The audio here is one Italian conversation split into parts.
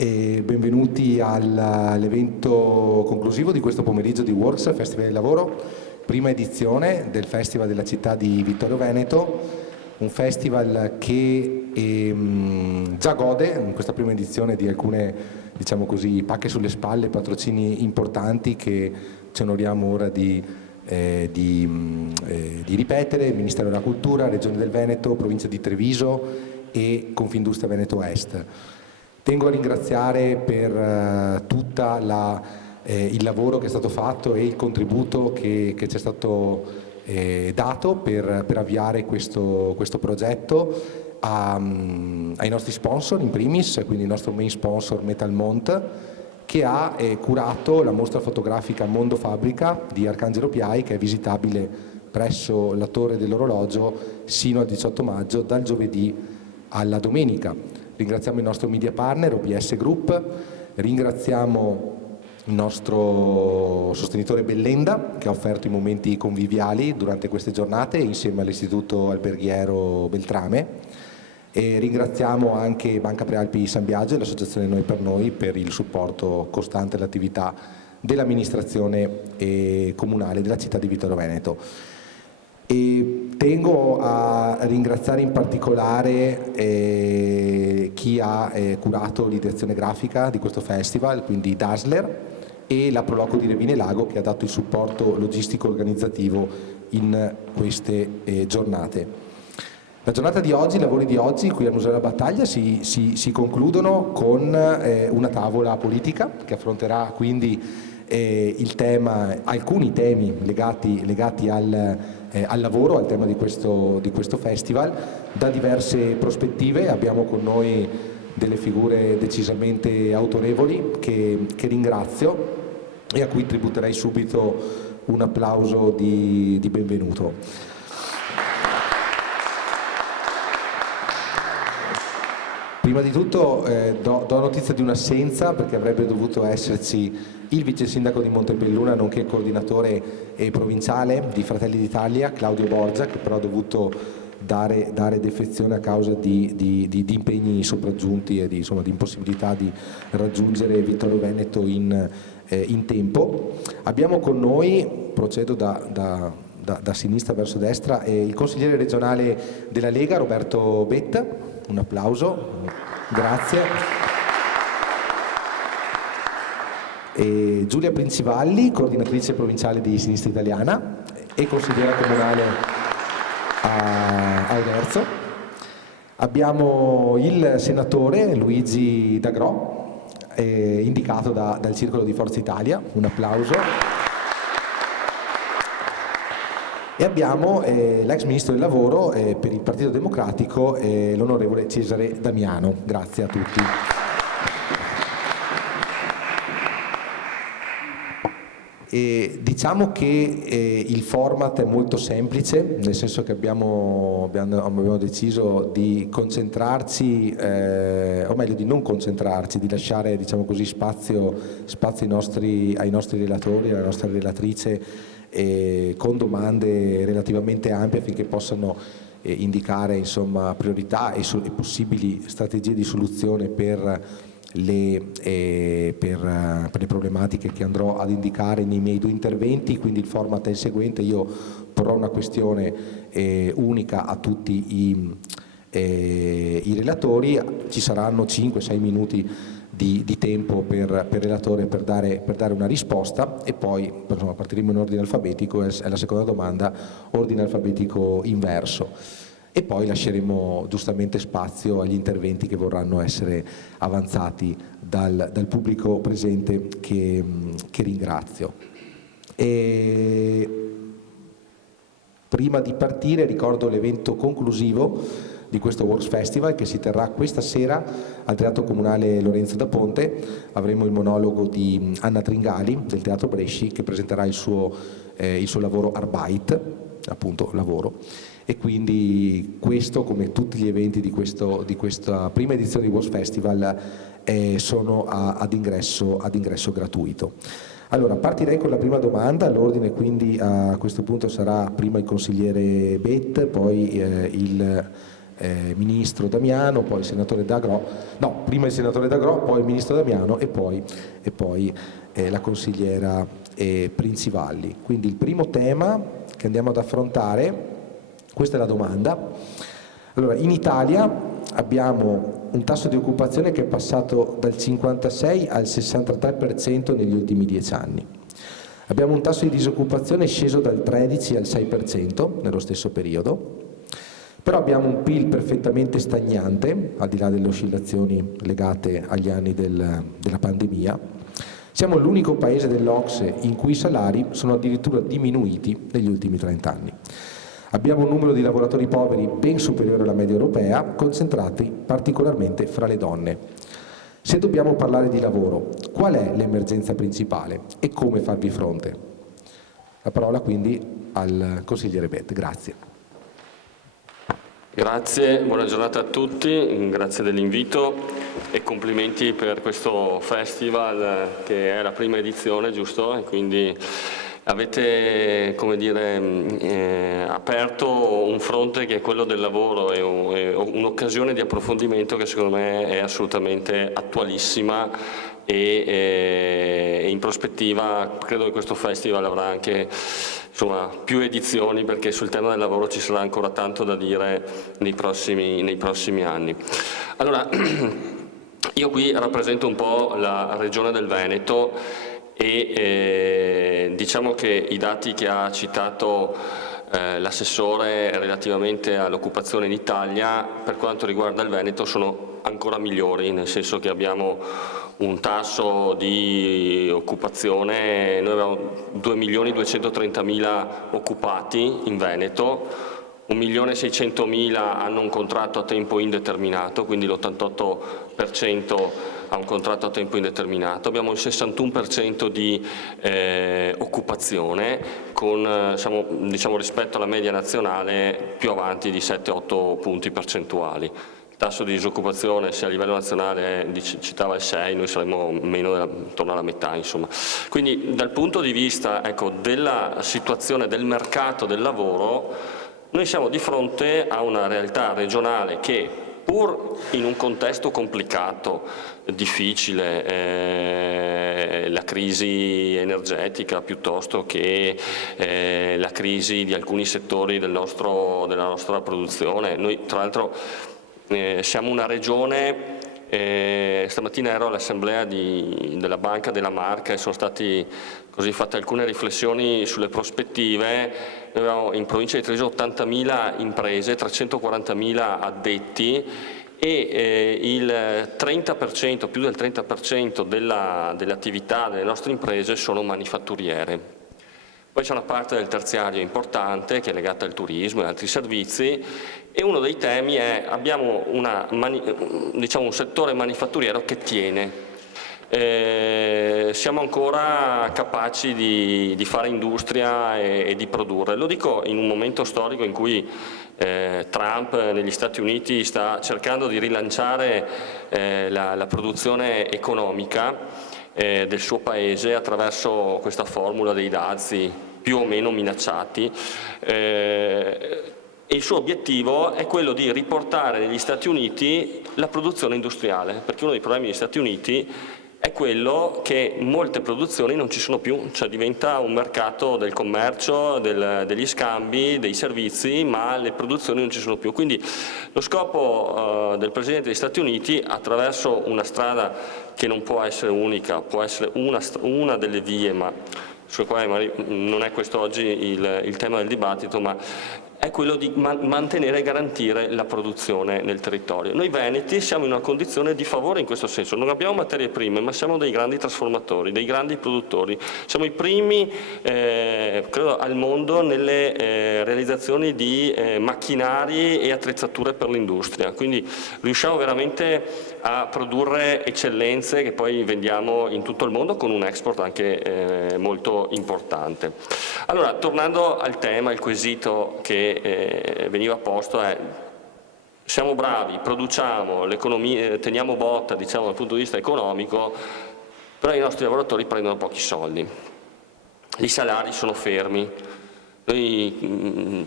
e benvenuti all'evento conclusivo di questo pomeriggio di Works, Festival del Lavoro, prima edizione del Festival della città di Vittorio Veneto, un festival che già gode in questa prima edizione di alcune, diciamo così, pacche sulle spalle, patrocini importanti che ci onoriamo ora di ripetere: Ministero della Cultura, Regione del Veneto, Provincia di Treviso e Confindustria Veneto Est. Tengo a ringraziare per tutta il lavoro che è stato fatto e il contributo che ci è stato dato per avviare questo progetto, ai nostri sponsor in primis, quindi il nostro main sponsor Metalmont, che ha curato la mostra fotografica Mondo Fabbrica di Arcangelo Piai, che è visitabile presso la Torre dell'Orologio sino al 18 maggio, dal giovedì alla domenica. Ringraziamo il nostro media partner OBS Group, ringraziamo il nostro sostenitore Bellenda, che ha offerto i momenti conviviali durante queste giornate insieme all'Istituto Alberghiero Beltrame, e ringraziamo anche Banca Prealpi San Biagio e l'associazione Noi per Noi per il supporto costante all'attività dell'amministrazione comunale della città di Vittorio Veneto. E tengo a ringraziare in particolare chi ha curato l'ideazione grafica di questo festival, quindi Dassler e la Proloco di Revine Lago, che ha dato il supporto logistico organizzativo in queste giornate. La giornata di oggi, i lavori di oggi qui al Museo della Battaglia si concludono con una tavola politica che affronterà quindi alcuni temi legati al lavoro, al tema di questo festival, da diverse prospettive. Abbiamo con noi delle figure decisamente autorevoli che ringrazio e a cui tributerei subito un applauso di benvenuto. Prima di tutto do notizia di un'assenza, perché avrebbe dovuto esserci il vice sindaco di Montebelluna, nonché coordinatore provinciale di Fratelli d'Italia, Claudio Borgia, che però ha dovuto dare defezione a causa di impegni sopraggiunti e di impossibilità di raggiungere Vittorio Veneto in tempo. Abbiamo con noi, procedo da sinistra verso destra, il consigliere regionale della Lega Roberto Betta. Un applauso, grazie. E Giulia Princivalli, coordinatrice provinciale di Sinistra Italiana e consigliera comunale a Averzo. Abbiamo il senatore Luigi D'Agrò, indicato dal Circolo di Forza Italia. Un applauso. E abbiamo l'ex Ministro del Lavoro per il Partito Democratico, l'onorevole Cesare Damiano. Grazie a tutti. Diciamo che il format è molto semplice, nel senso che abbiamo deciso di concentrarci, o meglio di non concentrarci, di lasciare, diciamo così, spazio ai nostri relatori, alla nostra relatrice, con domande relativamente ampie affinché possano indicare priorità e possibili strategie di soluzione per le problematiche che andrò ad indicare nei miei due interventi. Quindi il format è il seguente: io porrò una questione unica a tutti i relatori, ci saranno 5-6 minuti di tempo per il relatore per dare una risposta, e poi partiremo in ordine alfabetico. È la seconda domanda, ordine alfabetico inverso, e poi lasceremo giustamente spazio agli interventi che vorranno essere avanzati dal pubblico presente, che ringrazio. Prima di partire ricordo l'evento conclusivo di questo Works Festival, che si terrà questa sera al Teatro Comunale Lorenzo da Ponte. Avremo il monologo di Anna Tringali del Teatro Bresci, che presenterà il suo lavoro Arbeit, appunto lavoro, e quindi questo, come tutti gli eventi di questa prima edizione di Works Festival, sono ad ingresso gratuito. Allora, partirei con la prima domanda. L'ordine quindi a questo punto sarà prima il consigliere Bett, poi il ministro Damiano, poi il senatore D'Agro, no, prima il senatore D'Agro, poi il ministro Damiano e poi la consigliera Princivalli. Quindi il primo tema che andiamo ad affrontare, questa è la domanda. Allora, in Italia abbiamo un tasso di occupazione che è passato dal 56 al 63% negli ultimi 10 anni. Abbiamo un tasso di disoccupazione sceso dal 13 al 6% nello stesso periodo, però abbiamo un PIL perfettamente stagnante, al di là delle oscillazioni legate agli anni della pandemia. Siamo l'unico paese dell'OCSE in cui i salari sono addirittura diminuiti negli ultimi 30 anni. Abbiamo un numero di lavoratori poveri ben superiore alla media europea, concentrati particolarmente fra le donne. Se dobbiamo parlare di lavoro, qual è l'emergenza principale e come farvi fronte? La parola quindi al consigliere Bet. Grazie. Grazie, buona giornata a tutti, grazie dell'invito e complimenti per questo festival che è la prima edizione, giusto? E quindi avete, come dire, aperto un fronte che è quello del lavoro e un'occasione di approfondimento che secondo me è assolutamente attualissima e in prospettiva credo che questo festival avrà anche più edizioni, perché sul tema del lavoro ci sarà ancora tanto da dire nei prossimi anni. Allora, io qui rappresento un po' la regione del Veneto e diciamo che i dati che ha citato l'assessore relativamente all'occupazione in Italia per quanto riguarda il Veneto sono ancora migliori, nel senso che abbiamo un tasso di occupazione, noi abbiamo 2.230.000 occupati in Veneto, 1.600.000 hanno un contratto a tempo indeterminato, quindi l'88% ha un contratto a tempo indeterminato, abbiamo il 61% di occupazione con, diciamo, rispetto alla media nazionale più avanti di 7-8 punti percentuali. Il tasso di disoccupazione se a livello nazionale citava il 6, noi saremmo intorno alla metà, insomma. Quindi dal punto di vista della situazione del mercato del lavoro noi siamo di fronte a una realtà regionale che, pur in un contesto complicato, difficile, la crisi energetica piuttosto che la crisi di alcuni settori della nostra produzione, noi tra l'altro siamo una regione. Stamattina ero all'assemblea della Banca della Marca e sono state fatte alcune riflessioni sulle prospettive. Noi abbiamo in provincia di Treviso 80.000 imprese, 340.000 addetti e il 30%, più del 30% delle attività delle nostre imprese sono manifatturiere. Poi c'è una parte del terziario importante che è legata al turismo e altri servizi e uno dei temi è abbiamo un settore manifatturiero che tiene. Siamo ancora capaci di fare industria e di produrre. Lo dico in un momento storico in cui Trump negli Stati Uniti sta cercando di rilanciare la produzione economica del suo paese attraverso questa formula dei dazi più o meno minacciati. E il suo obiettivo è quello di riportare negli Stati Uniti la produzione industriale, perché uno dei problemi degli Stati Uniti è quello che molte produzioni non ci sono più, cioè diventa un mercato del commercio, degli scambi, dei servizi, ma le produzioni non ci sono più. Quindi lo scopo del Presidente degli Stati Uniti, attraverso una strada che non può essere unica, può essere una delle vie, ma sulle quali non è questo oggi il tema del dibattito, ma è quello di mantenere e garantire la produzione nel territorio. Noi veneti siamo in una condizione di favore in questo senso, non abbiamo materie prime ma siamo dei grandi trasformatori, dei grandi produttori, siamo i primi credo al mondo nelle realizzazioni di macchinari e attrezzature per l'industria, quindi riusciamo veramente a produrre eccellenze che poi vendiamo in tutto il mondo con un export anche molto importante. Allora, tornando al tema, il quesito che veniva posto è: siamo bravi, produciamo, l'economia, teniamo botta, diciamo, dal punto di vista economico, però i nostri lavoratori prendono pochi soldi, i salari sono fermi. Il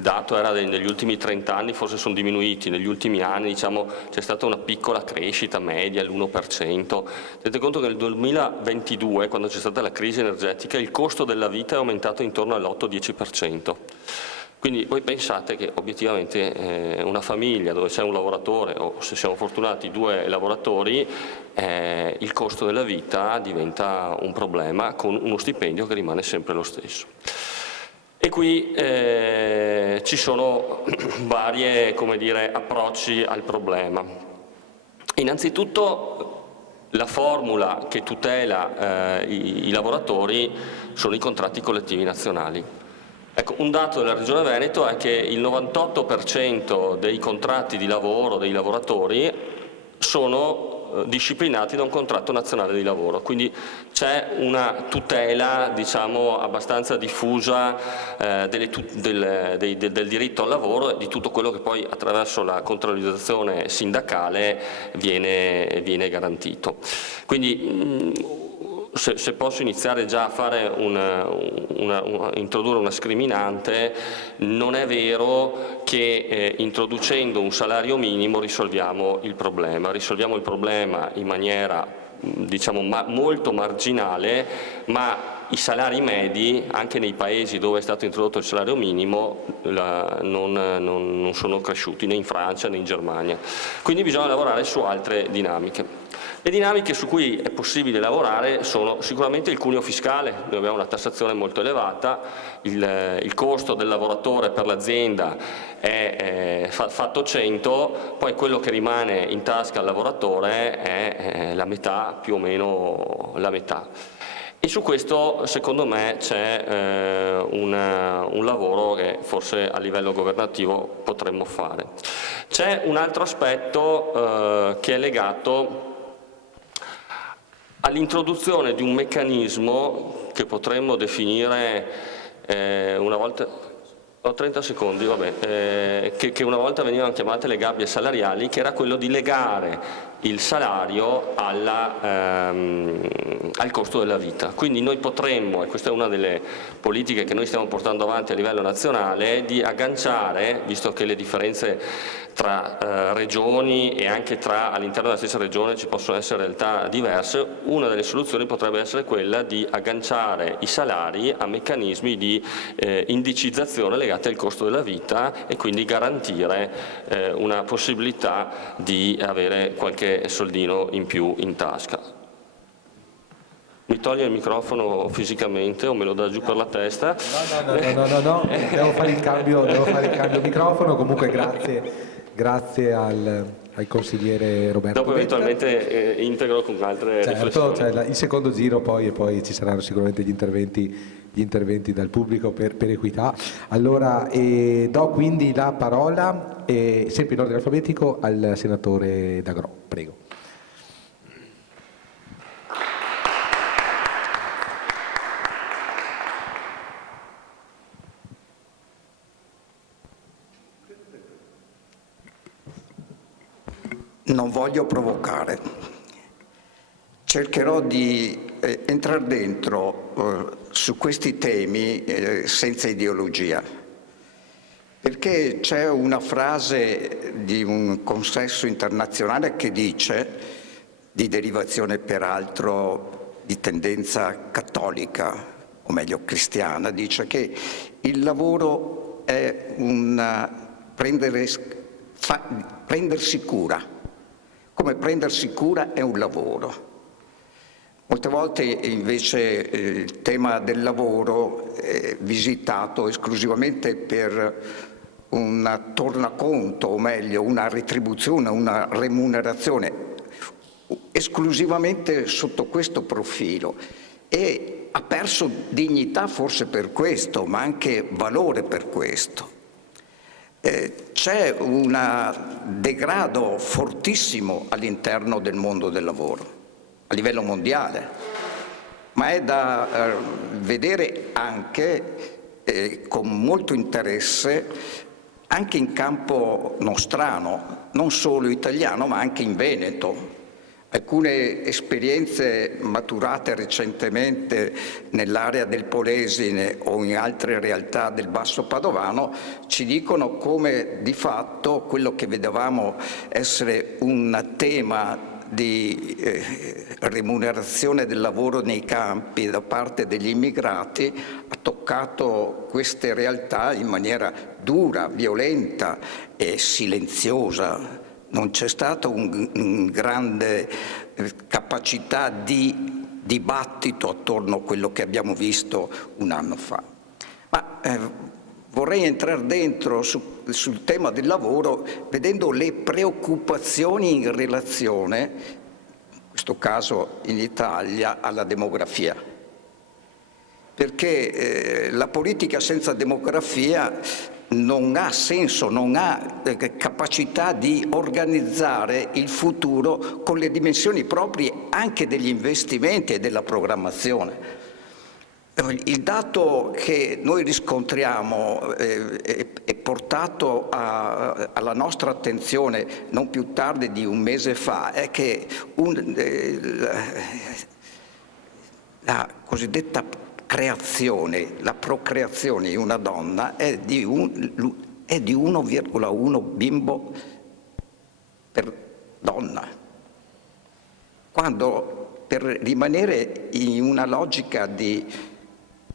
dato era negli ultimi 30 anni, forse sono diminuiti, negli ultimi anni diciamo, c'è stata una piccola crescita media, l'1%. Tenete conto che nel 2022, quando c'è stata la crisi energetica, il costo della vita è aumentato intorno all'8-10%. Quindi voi pensate che obiettivamente una famiglia dove c'è un lavoratore, o se siamo fortunati 2 lavoratori, il costo della vita diventa un problema con uno stipendio che rimane sempre lo stesso. E qui ci sono vari, come dire, approcci al problema. Innanzitutto la formula che tutela i lavoratori sono i contratti collettivi nazionali. Ecco, un dato della Regione Veneto è che il 98% dei contratti di lavoro dei lavoratori sono disciplinati da un contratto nazionale di lavoro, quindi c'è una tutela diciamo abbastanza diffusa del diritto al lavoro e di tutto quello che poi attraverso la contrattualizzazione sindacale viene garantito. Quindi se posso iniziare già a fare introdurre una scriminante, non è vero che introducendo un salario minimo risolviamo il problema in maniera diciamo molto marginale, ma i salari medi anche nei paesi dove è stato introdotto il salario minimo non sono cresciuti né in Francia né in Germania, quindi bisogna lavorare su altre dinamiche. Le dinamiche su cui è possibile lavorare sono sicuramente il cuneo fiscale. Noi abbiamo una tassazione molto elevata, il costo del lavoratore per l'azienda è fatto 100, poi quello che rimane in tasca al lavoratore è la metà, più o meno la metà. E su questo secondo me c'è un lavoro che forse a livello governativo potremmo fare. C'è un altro aspetto che è legato all'introduzione di un meccanismo che potremmo definire una volta, ho 30 secondi, vabbè, che una volta venivano chiamate le gabbie salariali, che era quello di legare il salario al costo della vita. Quindi noi potremmo, e questa è una delle politiche che noi stiamo portando avanti a livello nazionale, di agganciare, visto che le differenze tra regioni e anche all'interno della stessa regione ci possono essere realtà diverse, una delle soluzioni potrebbe essere quella di agganciare i salari a meccanismi di indicizzazione legati al costo della vita e quindi garantire una possibilità di avere qualche soldino in più in tasca. Mi toglie il microfono fisicamente o me lo dà giù per la testa? No, devo fare il cambio microfono. Comunque grazie al consigliere Roberto. Dopo eventualmente integro con altre riflessioni. Cioè, il secondo giro poi ci saranno sicuramente gli interventi dal pubblico per equità. Allora do quindi la parola sempre in ordine alfabetico al senatore D'Agrò, prego. Non voglio provocare, cercherò di entrare dentro su questi temi senza ideologia, perché c'è una frase di un consesso internazionale che dice, di derivazione peraltro di tendenza cattolica, o meglio cristiana, dice che il lavoro è prendersi cura. Come prendersi cura è un lavoro. Molte volte invece il tema del lavoro è visitato esclusivamente per un tornaconto, o meglio una retribuzione, una remunerazione, esclusivamente sotto questo profilo. E ha perso dignità forse per questo, ma anche valore per questo. C'è un degrado fortissimo all'interno del mondo del lavoro, a livello mondiale, ma è da vedere anche con molto interesse anche in campo nostrano, non solo italiano, ma anche in Veneto. alcune esperienze maturate recentemente nell'area del Polesine o in altre realtà del Basso Padovano ci dicono come di fatto quello che vedevamo essere un tema di remunerazione del lavoro nei campi da parte degli immigrati ha toccato queste realtà in maniera dura, violenta e silenziosa. Non c'è stata una grande capacità di dibattito attorno a quello che abbiamo visto un anno fa. Ma vorrei entrare dentro sul tema del lavoro vedendo le preoccupazioni in relazione, in questo caso in Italia, alla demografia. Perché la politica senza demografia non ha senso, non ha capacità di organizzare il futuro con le dimensioni proprie anche degli investimenti e della programmazione. Il dato che noi riscontriamo è portato alla nostra attenzione non più tardi di un mese fa, è che la cosiddetta creazione, la procreazione in una donna è di 1,1 bimbo per donna, quando per rimanere in una logica di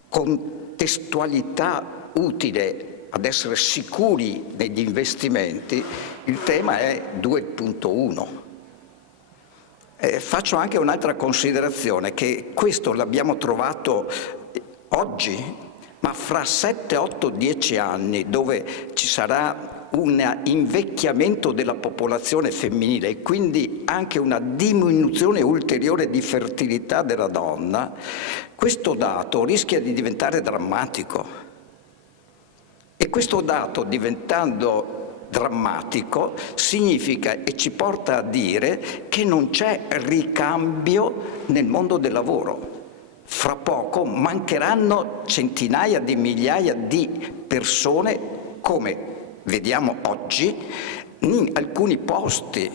contestualità utile ad essere sicuri degli investimenti, il tema è 2,1. Faccio anche un'altra considerazione, che questo l'abbiamo trovato oggi, ma fra 7, 8, 10 anni, dove ci sarà un invecchiamento della popolazione femminile e quindi anche una diminuzione ulteriore di fertilità della donna, questo dato rischia di diventare drammatico. E questo dato, diventando drammatico, significa e ci porta a dire che non c'è ricambio nel mondo del lavoro. Fra poco mancheranno centinaia di migliaia di persone, come vediamo oggi, in alcuni posti.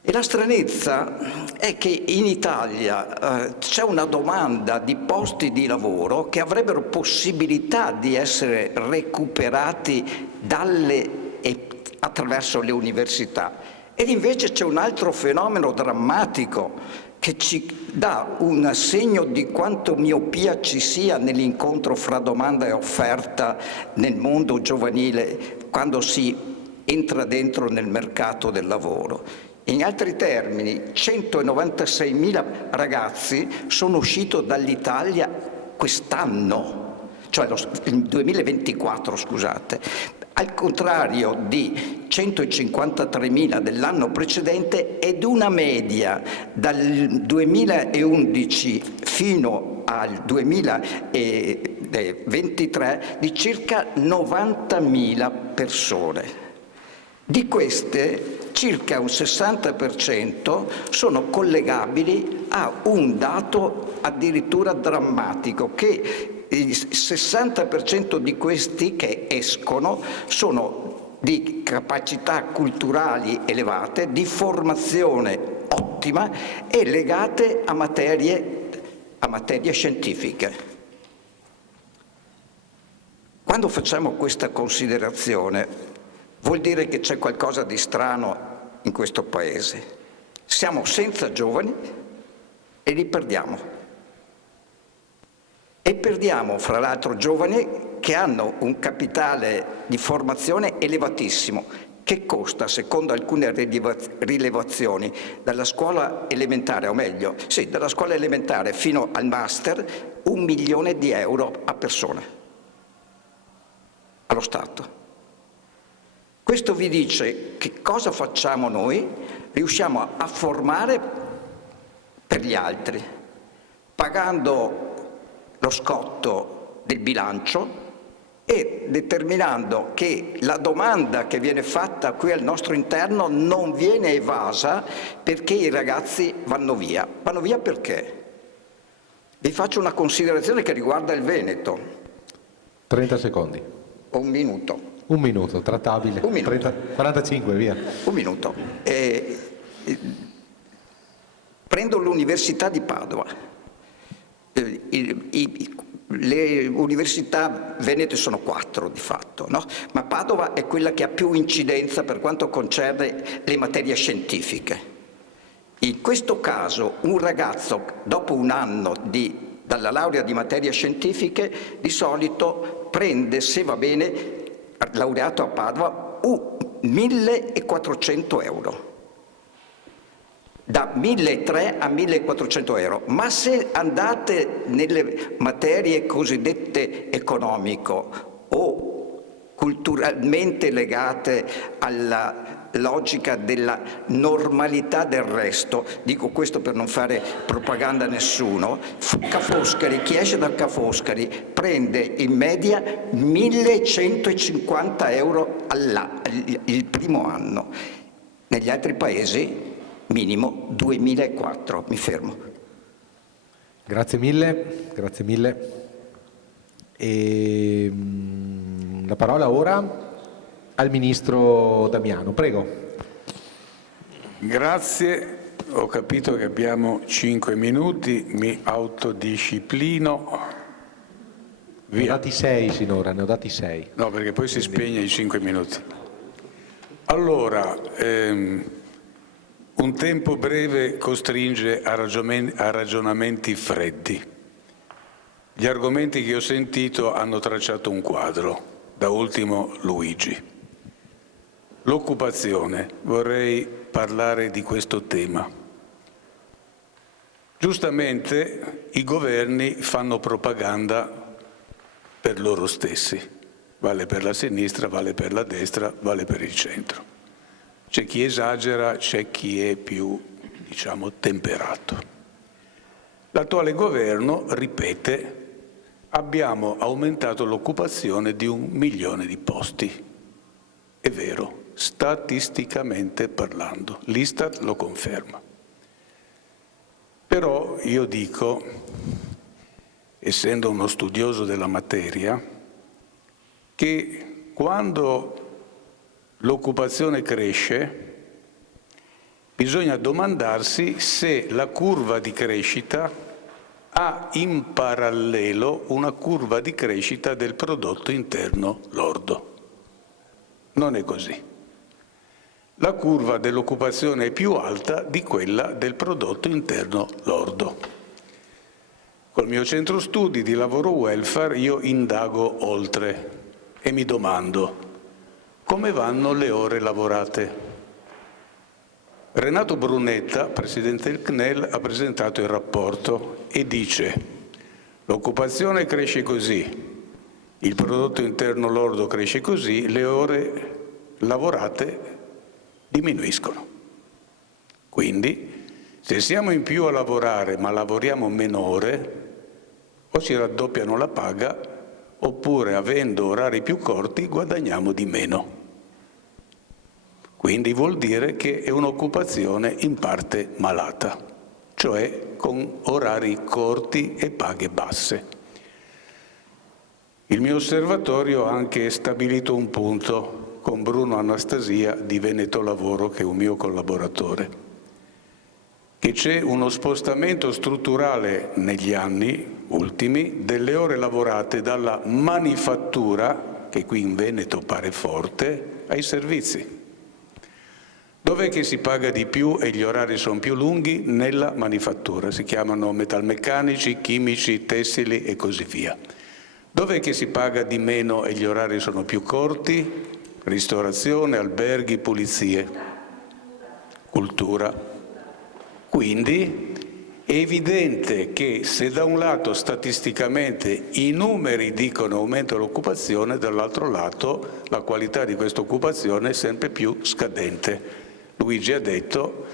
E la stranezza è che in Italia c'è una domanda di posti di lavoro che avrebbero possibilità di essere recuperati attraverso le università. Ed invece c'è un altro fenomeno drammatico che ci dà un segno di quanto miopia ci sia nell'incontro fra domanda e offerta nel mondo giovanile quando si entra dentro nel mercato del lavoro. In altri termini, 196.000 ragazzi sono usciti dall'Italia quest'anno, cioè il 2024, scusate, al contrario di 153.000 dell'anno precedente ed una media dal 2011 fino al 2023 di circa 90.000 persone. Di queste circa un 60% sono collegabili a un dato addirittura drammatico, che il 60% di questi che escono sono di capacità culturali elevate, di formazione ottima e legate a materie scientifiche. Quando facciamo questa considerazione vuol dire che c'è qualcosa di strano in questo Paese. Siamo senza giovani e li perdiamo. E perdiamo, fra l'altro, giovani che hanno un capitale di formazione elevatissimo, che costa, secondo alcune rilevazioni, dalla scuola elementare, o meglio, sì, dalla scuola elementare fino al master, 1 milione di euro a persona, allo Stato. Questo vi dice che cosa facciamo noi? Riusciamo a formare per gli altri, pagando lo scotto del bilancio e determinando che la domanda che viene fatta qui al nostro interno non viene evasa perché i ragazzi vanno via. Vanno via perché? Vi faccio una considerazione che riguarda il Veneto. 30 secondi. O un minuto. Un minuto, trattabile. Un minuto. 45, via. Un minuto. Prendo l'Università di Padova. Le università venete sono 4 di fatto, no? Ma Padova è quella che ha più incidenza per quanto concerne le materie scientifiche. In questo caso un ragazzo dopo un anno dalla laurea di materie scientifiche di solito prende, se va bene, laureato a Padova, 1.400 euro. Da 1.300 a 1.400 euro, ma se andate nelle materie cosiddette economico o culturalmente legate alla logica della normalità del resto, dico questo per non fare propaganda a nessuno, Ca' Foscari, chi esce da Ca' Foscari prende in media 1.150 euro il primo anno, negli altri paesi minimo 2.400, mi fermo. Grazie mille, grazie mille. E la parola ora al Ministro Damiano, prego. Grazie, ho capito che abbiamo 5 minuti, mi autodisciplino. Ne ho dati 6 sinora, ne ho dati 6. No, perché poi si spegne i 5 minuti. Allora, un tempo breve costringe a ragionamenti freddi. Gli argomenti che ho sentito hanno tracciato un quadro, da ultimo Luigi. L'occupazione, vorrei parlare di questo tema. Giustamente i governi fanno propaganda per loro stessi, vale per la sinistra, vale per la destra, vale per il centro. C'è chi esagera, c'è chi è più, temperato. L'attuale governo ripete: abbiamo aumentato l'occupazione di 1 milione di posti. È vero, statisticamente parlando, l'Istat lo conferma. Però io dico, essendo uno studioso della materia, che quando l'occupazione cresce bisogna domandarsi se la curva di crescita ha in parallelo una curva di crescita del prodotto interno lordo. Non è così. La curva dell'occupazione è più alta di quella del prodotto interno lordo. Col mio centro studi di lavoro welfare io indago oltre e mi domando: come vanno le ore lavorate? Renato Brunetta, presidente del CNEL, ha presentato il rapporto e dice: l'occupazione cresce così, il prodotto interno lordo cresce così, le ore lavorate diminuiscono. Quindi, se siamo in più a lavorare ma lavoriamo meno ore, o ci raddoppiano la paga, oppure avendo orari più corti guadagniamo di meno. Quindi vuol dire che è un'occupazione in parte malata, cioè con orari corti e paghe basse. Il mio osservatorio ha anche stabilito un punto con Bruno Anastasia di Veneto Lavoro, che è un mio collaboratore, che c'è uno spostamento strutturale negli anni ultimi delle ore lavorate dalla manifattura, che qui in Veneto pare forte, ai servizi. Dov'è che si paga di più e gli orari sono più lunghi? Nella manifattura. Si chiamano metalmeccanici, chimici, tessili e così via. Dov'è che si paga di meno e gli orari sono più corti? Ristorazione, alberghi, pulizie, cultura. Quindi è evidente che se da un lato statisticamente i numeri dicono aumento l'occupazione, dall'altro lato la qualità di questa occupazione è sempre più scadente. Luigi ha detto: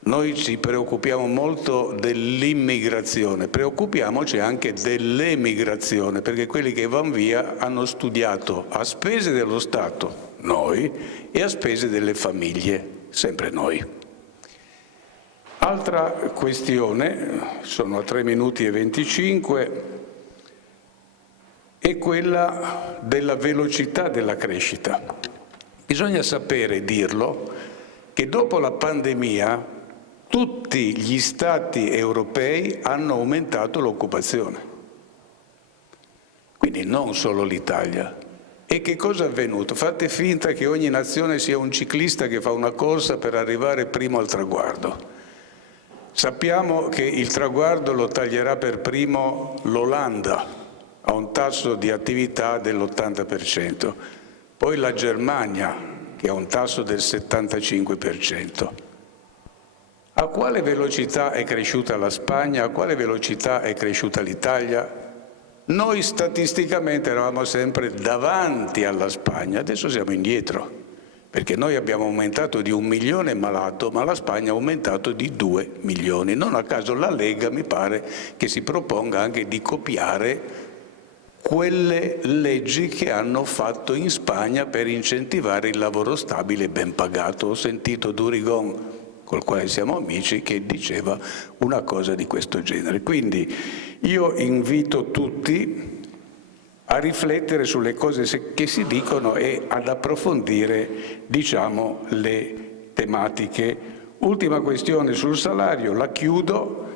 noi ci preoccupiamo molto dell'immigrazione, preoccupiamoci anche dell'emigrazione, perché quelli che vanno via hanno studiato a spese dello Stato, noi, e a spese delle famiglie, sempre noi. Altra questione, sono a 3 minuti e 25, è quella della velocità della crescita. Bisogna sapere dirlo che dopo la pandemia tutti gli Stati europei hanno aumentato l'occupazione, quindi non solo l'Italia. E che cosa è avvenuto? Fate finta che ogni nazione sia un ciclista che fa una corsa per arrivare primo al traguardo. Sappiamo che il traguardo lo taglierà per primo l'Olanda, ha un tasso di attività dell'80%, poi la Germania, che ha un tasso del 75%. A quale velocità è cresciuta la Spagna? A quale velocità è cresciuta l'Italia? Noi statisticamente eravamo sempre davanti alla Spagna, adesso siamo indietro, perché noi abbiamo aumentato di 1 milione malato, ma la Spagna ha aumentato di 2 milioni. Non a caso la Lega mi pare che si proponga anche di copiare quelle leggi che hanno fatto in Spagna per incentivare il lavoro stabile e ben pagato. Ho sentito Durigon, col quale siamo amici, che diceva una cosa di questo genere. Quindi io invito tutti a riflettere sulle cose che si dicono e ad approfondire, diciamo, le tematiche. Ultima questione sul salario, la chiudo.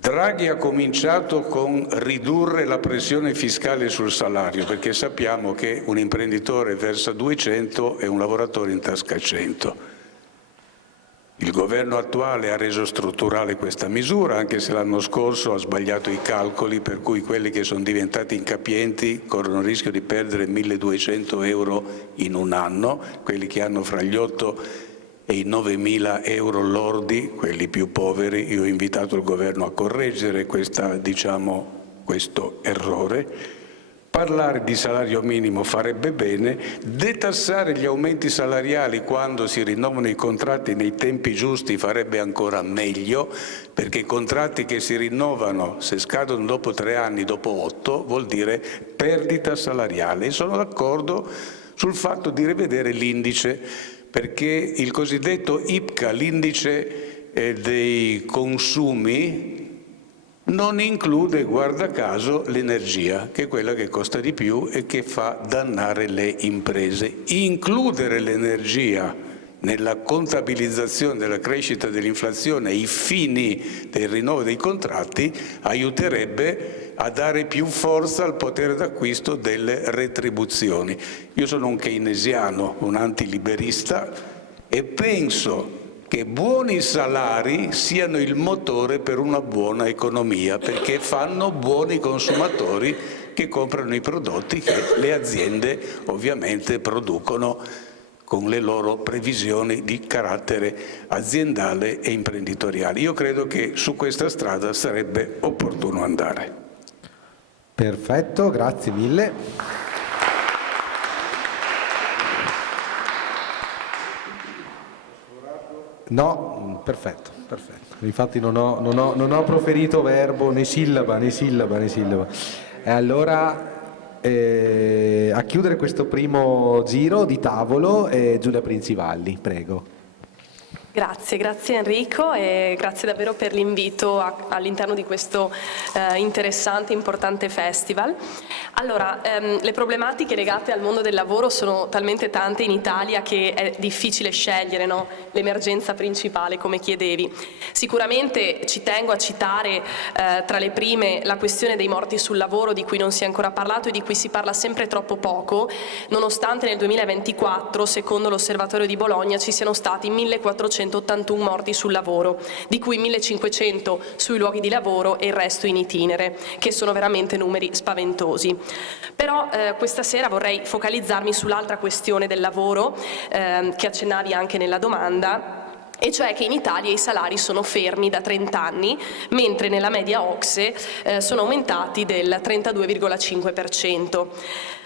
Draghi ha cominciato con ridurre la pressione fiscale sul salario, perché sappiamo che un imprenditore versa 200 e un lavoratore in tasca 100. Il governo attuale ha reso strutturale questa misura, anche se l'anno scorso ha sbagliato i calcoli, per cui quelli che sono diventati incapienti corrono il rischio di perdere 1.200 euro in un anno, quelli che hanno fra gli 8 e i 9.000 euro lordi, quelli più poveri. Io ho invitato il governo a correggere questo errore. Parlare di salario minimo farebbe bene, detassare gli aumenti salariali quando si rinnovano i contratti nei tempi giusti farebbe ancora meglio, perché i contratti che si rinnovano, se scadono dopo 3 anni, dopo 8, vuol dire perdita salariale. E sono d'accordo sul fatto di rivedere l'indice, perché il cosiddetto IPCA, l'indice dei consumi, non include, guarda caso, l'energia, che è quella che costa di più e che fa dannare le imprese. Includere l'energia nella contabilizzazione della crescita dell'inflazione ai fini del rinnovo dei contratti aiuterebbe a dare più forza al potere d'acquisto delle retribuzioni. Io sono un keynesiano, un antiliberista, e penso che buoni salari siano il motore per una buona economia, perché fanno buoni consumatori che comprano i prodotti che le aziende ovviamente producono con le loro previsioni di carattere aziendale e imprenditoriale. Io credo che su questa strada sarebbe opportuno andare. Perfetto, grazie mille. No, perfetto. Infatti non ho proferito verbo né sillaba. E allora a chiudere questo primo giro di tavolo Giulia Principalli, prego. Grazie Enrico e grazie davvero per l'invito all'interno di questo interessante e importante festival. Allora, le problematiche legate al mondo del lavoro sono talmente tante in Italia che è difficile scegliere, no? L'emergenza principale, come chiedevi. Sicuramente ci tengo a citare tra le prime la questione dei morti sul lavoro, di cui non si è ancora parlato e di cui si parla sempre troppo poco, nonostante nel 2024, secondo l'Osservatorio di Bologna, ci siano stati 1481 morti sul lavoro, di cui 1500 sui luoghi di lavoro e il resto in itinere, che sono veramente numeri spaventosi. Però questa sera vorrei focalizzarmi sull'altra questione del lavoro che accennavi anche nella domanda, e cioè che in Italia i salari sono fermi da 30 anni, mentre nella media OCSE sono aumentati del 32,5%.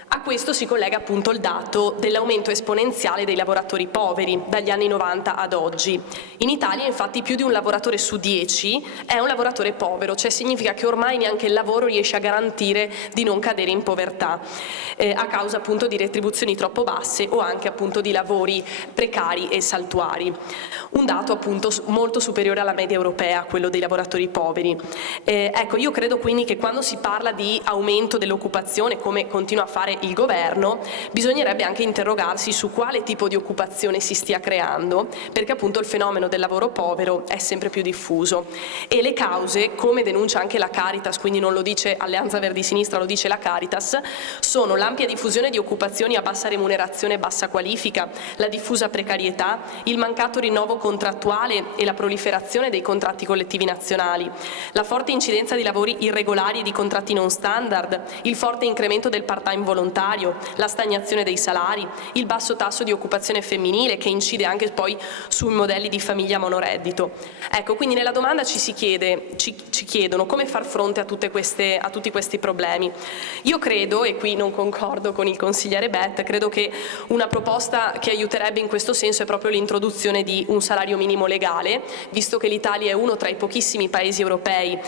A questo si collega appunto il dato dell'aumento esponenziale dei lavoratori poveri dagli anni 90 ad oggi. In Italia infatti più di un lavoratore su 10 è un lavoratore povero, cioè significa che ormai neanche il lavoro riesce a garantire di non cadere in povertà a causa appunto di retribuzioni troppo basse o anche appunto di lavori precari e saltuari. Un dato appunto molto superiore alla media europea, quello dei lavoratori poveri. Ecco, io credo quindi che quando si parla di aumento dell'occupazione, come continua a fare fare il governo, bisognerebbe anche interrogarsi su quale tipo di occupazione si stia creando, perché appunto il fenomeno del lavoro povero è sempre più diffuso e le cause, come denuncia anche la Caritas, quindi non lo dice Alleanza Verdi Sinistra, lo dice la Caritas, sono l'ampia diffusione di occupazioni a bassa remunerazione e bassa qualifica, la diffusa precarietà, il mancato rinnovo contrattuale e la proliferazione dei contratti collettivi nazionali, la forte incidenza di lavori irregolari e di contratti non standard, il forte incremento del part-time volontario, la stagnazione dei salari, il basso tasso di occupazione femminile che incide anche poi sui modelli di famiglia monoreddito. Ecco, quindi nella domanda ci chiedono come far fronte a tutti questi problemi. Io credo, e qui non concordo con il consigliere Beth, credo che una proposta che aiuterebbe in questo senso è proprio l'introduzione di un salario minimo legale, visto che l'Italia è uno tra i pochissimi paesi europei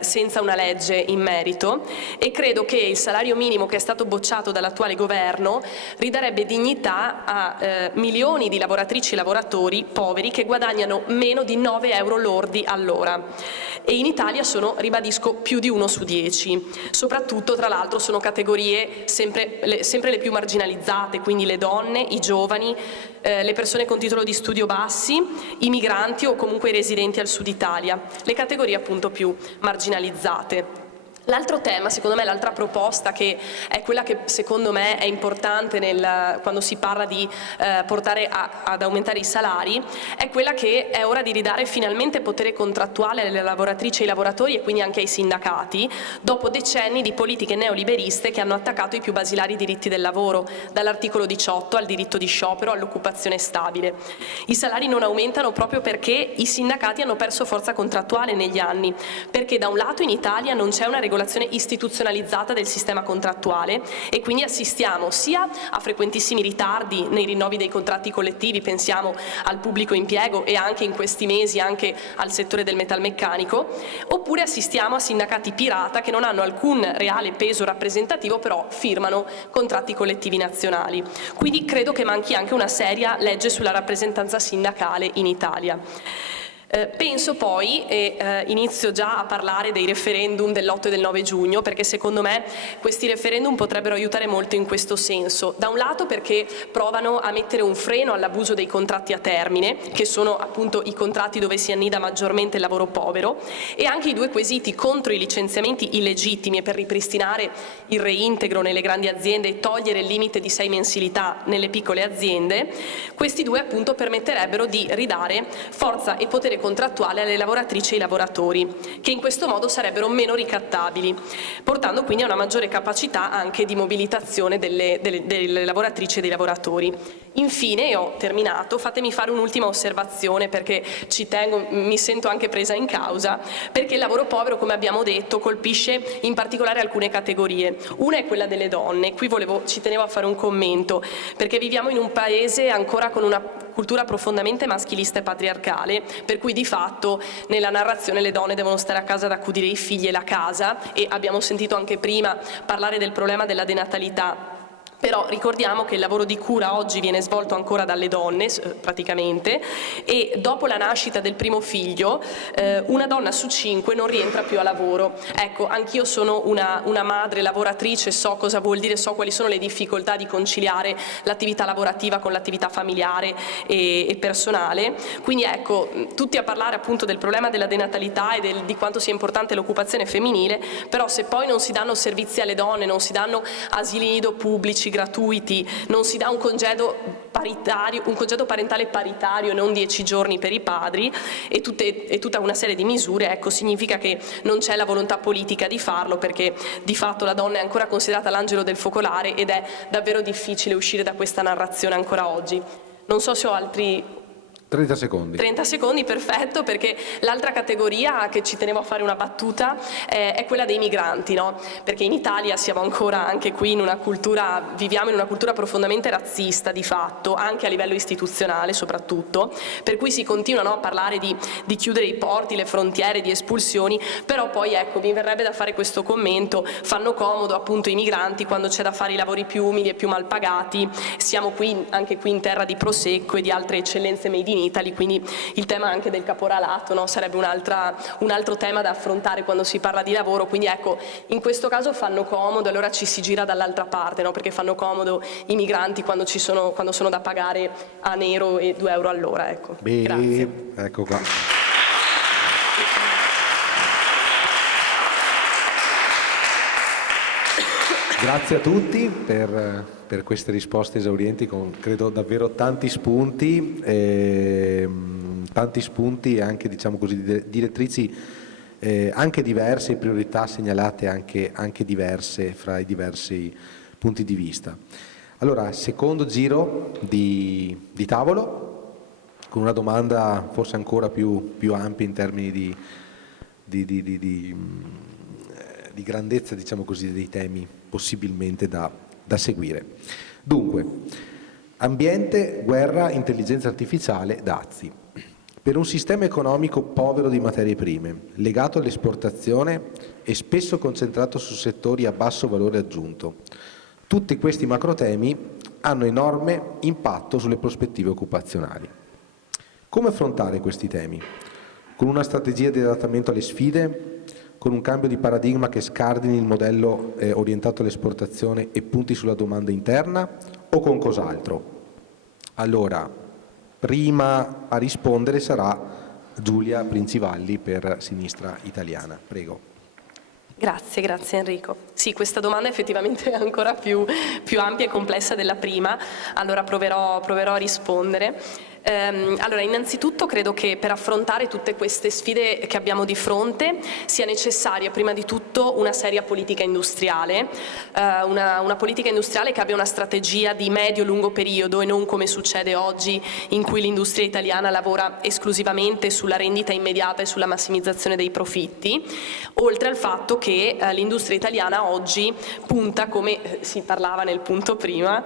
senza una legge in merito, e credo che il salario minimo che è stato bocciato dall'attuale governo ridarebbe dignità a milioni di lavoratrici e lavoratori poveri che guadagnano meno di 9 euro lordi all'ora. E in Italia sono, ribadisco, più di 1 su 10. Soprattutto, tra l'altro, sono categorie sempre le più marginalizzate, quindi le donne, i giovani, le persone con titolo di studio bassi, i migranti o comunque i residenti al sud Italia, le categorie appunto più marginalizzate. L'altro tema, secondo me, l'altra proposta che è quella che secondo me è importante quando si parla di portare ad aumentare i salari, è quella che è ora di ridare finalmente potere contrattuale alle lavoratrici e ai lavoratori e quindi anche ai sindacati, dopo decenni di politiche neoliberiste che hanno attaccato i più basilari diritti del lavoro, dall'articolo 18 al diritto di sciopero all'occupazione stabile. I salari non aumentano proprio perché i sindacati hanno perso forza contrattuale negli anni, perché da un lato in Italia non c'è una regolazione istituzionalizzata del sistema contrattuale e quindi assistiamo sia a frequentissimi ritardi nei rinnovi dei contratti collettivi, pensiamo al pubblico impiego e anche in questi mesi anche al settore del metalmeccanico, oppure assistiamo a sindacati pirata che non hanno alcun reale peso rappresentativo però firmano contratti collettivi nazionali. Quindi credo che manchi anche una seria legge sulla rappresentanza sindacale in Italia. Penso poi, e inizio già a parlare dei referendum dell'8 e del 9 giugno, perché secondo me questi referendum potrebbero aiutare molto in questo senso. Da un lato perché provano a mettere un freno all'abuso dei contratti a termine, che sono appunto i contratti dove si annida maggiormente il lavoro povero, e anche i due quesiti contro i licenziamenti illegittimi e per ripristinare il reintegro nelle grandi aziende e togliere il limite di 6 mensilità nelle piccole aziende. Questi due appunto permetterebbero di ridare forza e potere contrattuale alle lavoratrici e ai lavoratori, che in questo modo sarebbero meno ricattabili, portando quindi a una maggiore capacità anche di mobilitazione delle lavoratrici e dei lavoratori. Infine, ho terminato, fatemi fare un'ultima osservazione perché ci tengo, mi sento anche presa in causa, perché il lavoro povero, come abbiamo detto, colpisce in particolare alcune categorie. Una è quella delle donne, qui ci tenevo a fare un commento, perché viviamo in un paese ancora con una cultura profondamente maschilista e patriarcale, per cui di fatto nella narrazione le donne devono stare a casa ad accudire i figli e la casa, e abbiamo sentito anche prima parlare del problema della denatalità. Però ricordiamo che il lavoro di cura oggi viene svolto ancora dalle donne praticamente, e dopo la nascita del primo figlio una donna su 5 non rientra più a lavoro. Ecco, anch'io sono una madre lavoratrice, so cosa vuol dire, so quali sono le difficoltà di conciliare l'attività lavorativa con l'attività familiare e personale. Quindi ecco, tutti a parlare appunto del problema della denatalità e di quanto sia importante l'occupazione femminile, però se poi non si danno servizi alle donne, non si danno asili nido pubblici gratuiti, non si dà un congedo parentale paritario, non 10 giorni per i padri e tutta una serie di misure, ecco, significa che non c'è la volontà politica di farlo, perché di fatto la donna è ancora considerata l'angelo del focolare ed è davvero difficile uscire da questa narrazione ancora oggi. Non so se ho altri 30 secondi. 30 secondi, perfetto, perché l'altra categoria che ci tenevo a fare una battuta è quella dei migranti, no? Perché in Italia siamo ancora anche qui viviamo in una cultura profondamente razzista di fatto, anche a livello istituzionale soprattutto, per cui si continuano a parlare di chiudere i porti, le frontiere, di espulsioni, però poi ecco, mi verrebbe da fare questo commento, fanno comodo appunto i migranti quando c'è da fare i lavori più umili e più mal pagati, siamo qui, anche qui in terra di Prosecco e di altre eccellenze made in in Italy, quindi il tema anche del caporalato, no? Sarebbe un altro tema da affrontare quando si parla di lavoro, quindi ecco, in questo caso fanno comodo, allora ci si gira dall'altra parte, no? Perché fanno comodo i migranti quando sono da pagare a nero e 2 euro all'ora. Ecco. Bene, grazie. ecco qua. Grazie a tutti per queste risposte esaurienti con credo davvero tanti spunti e anche, diciamo così, direttrici anche diverse, priorità segnalate anche diverse fra i diversi punti di vista. Allora, secondo giro di tavolo, con una domanda forse ancora più ampia in termini di grandezza, diciamo così, dei temi possibilmente da seguire. Dunque, ambiente, guerra, intelligenza artificiale, dazi. Per un sistema economico povero di materie prime, legato all'esportazione e spesso concentrato su settori a basso valore aggiunto, tutti questi macrotemi hanno enorme impatto sulle prospettive occupazionali. Come affrontare questi temi? Con una strategia di adattamento alle sfide? Con un cambio di paradigma che scardini il modello orientato all'esportazione e punti sulla domanda interna, o con cos'altro? Allora, prima a rispondere sarà Giulia Princivalli per Sinistra Italiana. Prego. Grazie Enrico. Sì, questa domanda effettivamente è ancora più ampia e complessa della prima, allora proverò a rispondere. Allora, innanzitutto credo che per affrontare tutte queste sfide che abbiamo di fronte sia necessaria prima di tutto una seria politica industriale, una politica industriale che abbia una strategia di medio-lungo periodo e non come succede oggi in cui l'industria italiana lavora esclusivamente sulla rendita immediata e sulla massimizzazione dei profitti, oltre al fatto che l'industria italiana oggi punta, come si parlava nel punto prima,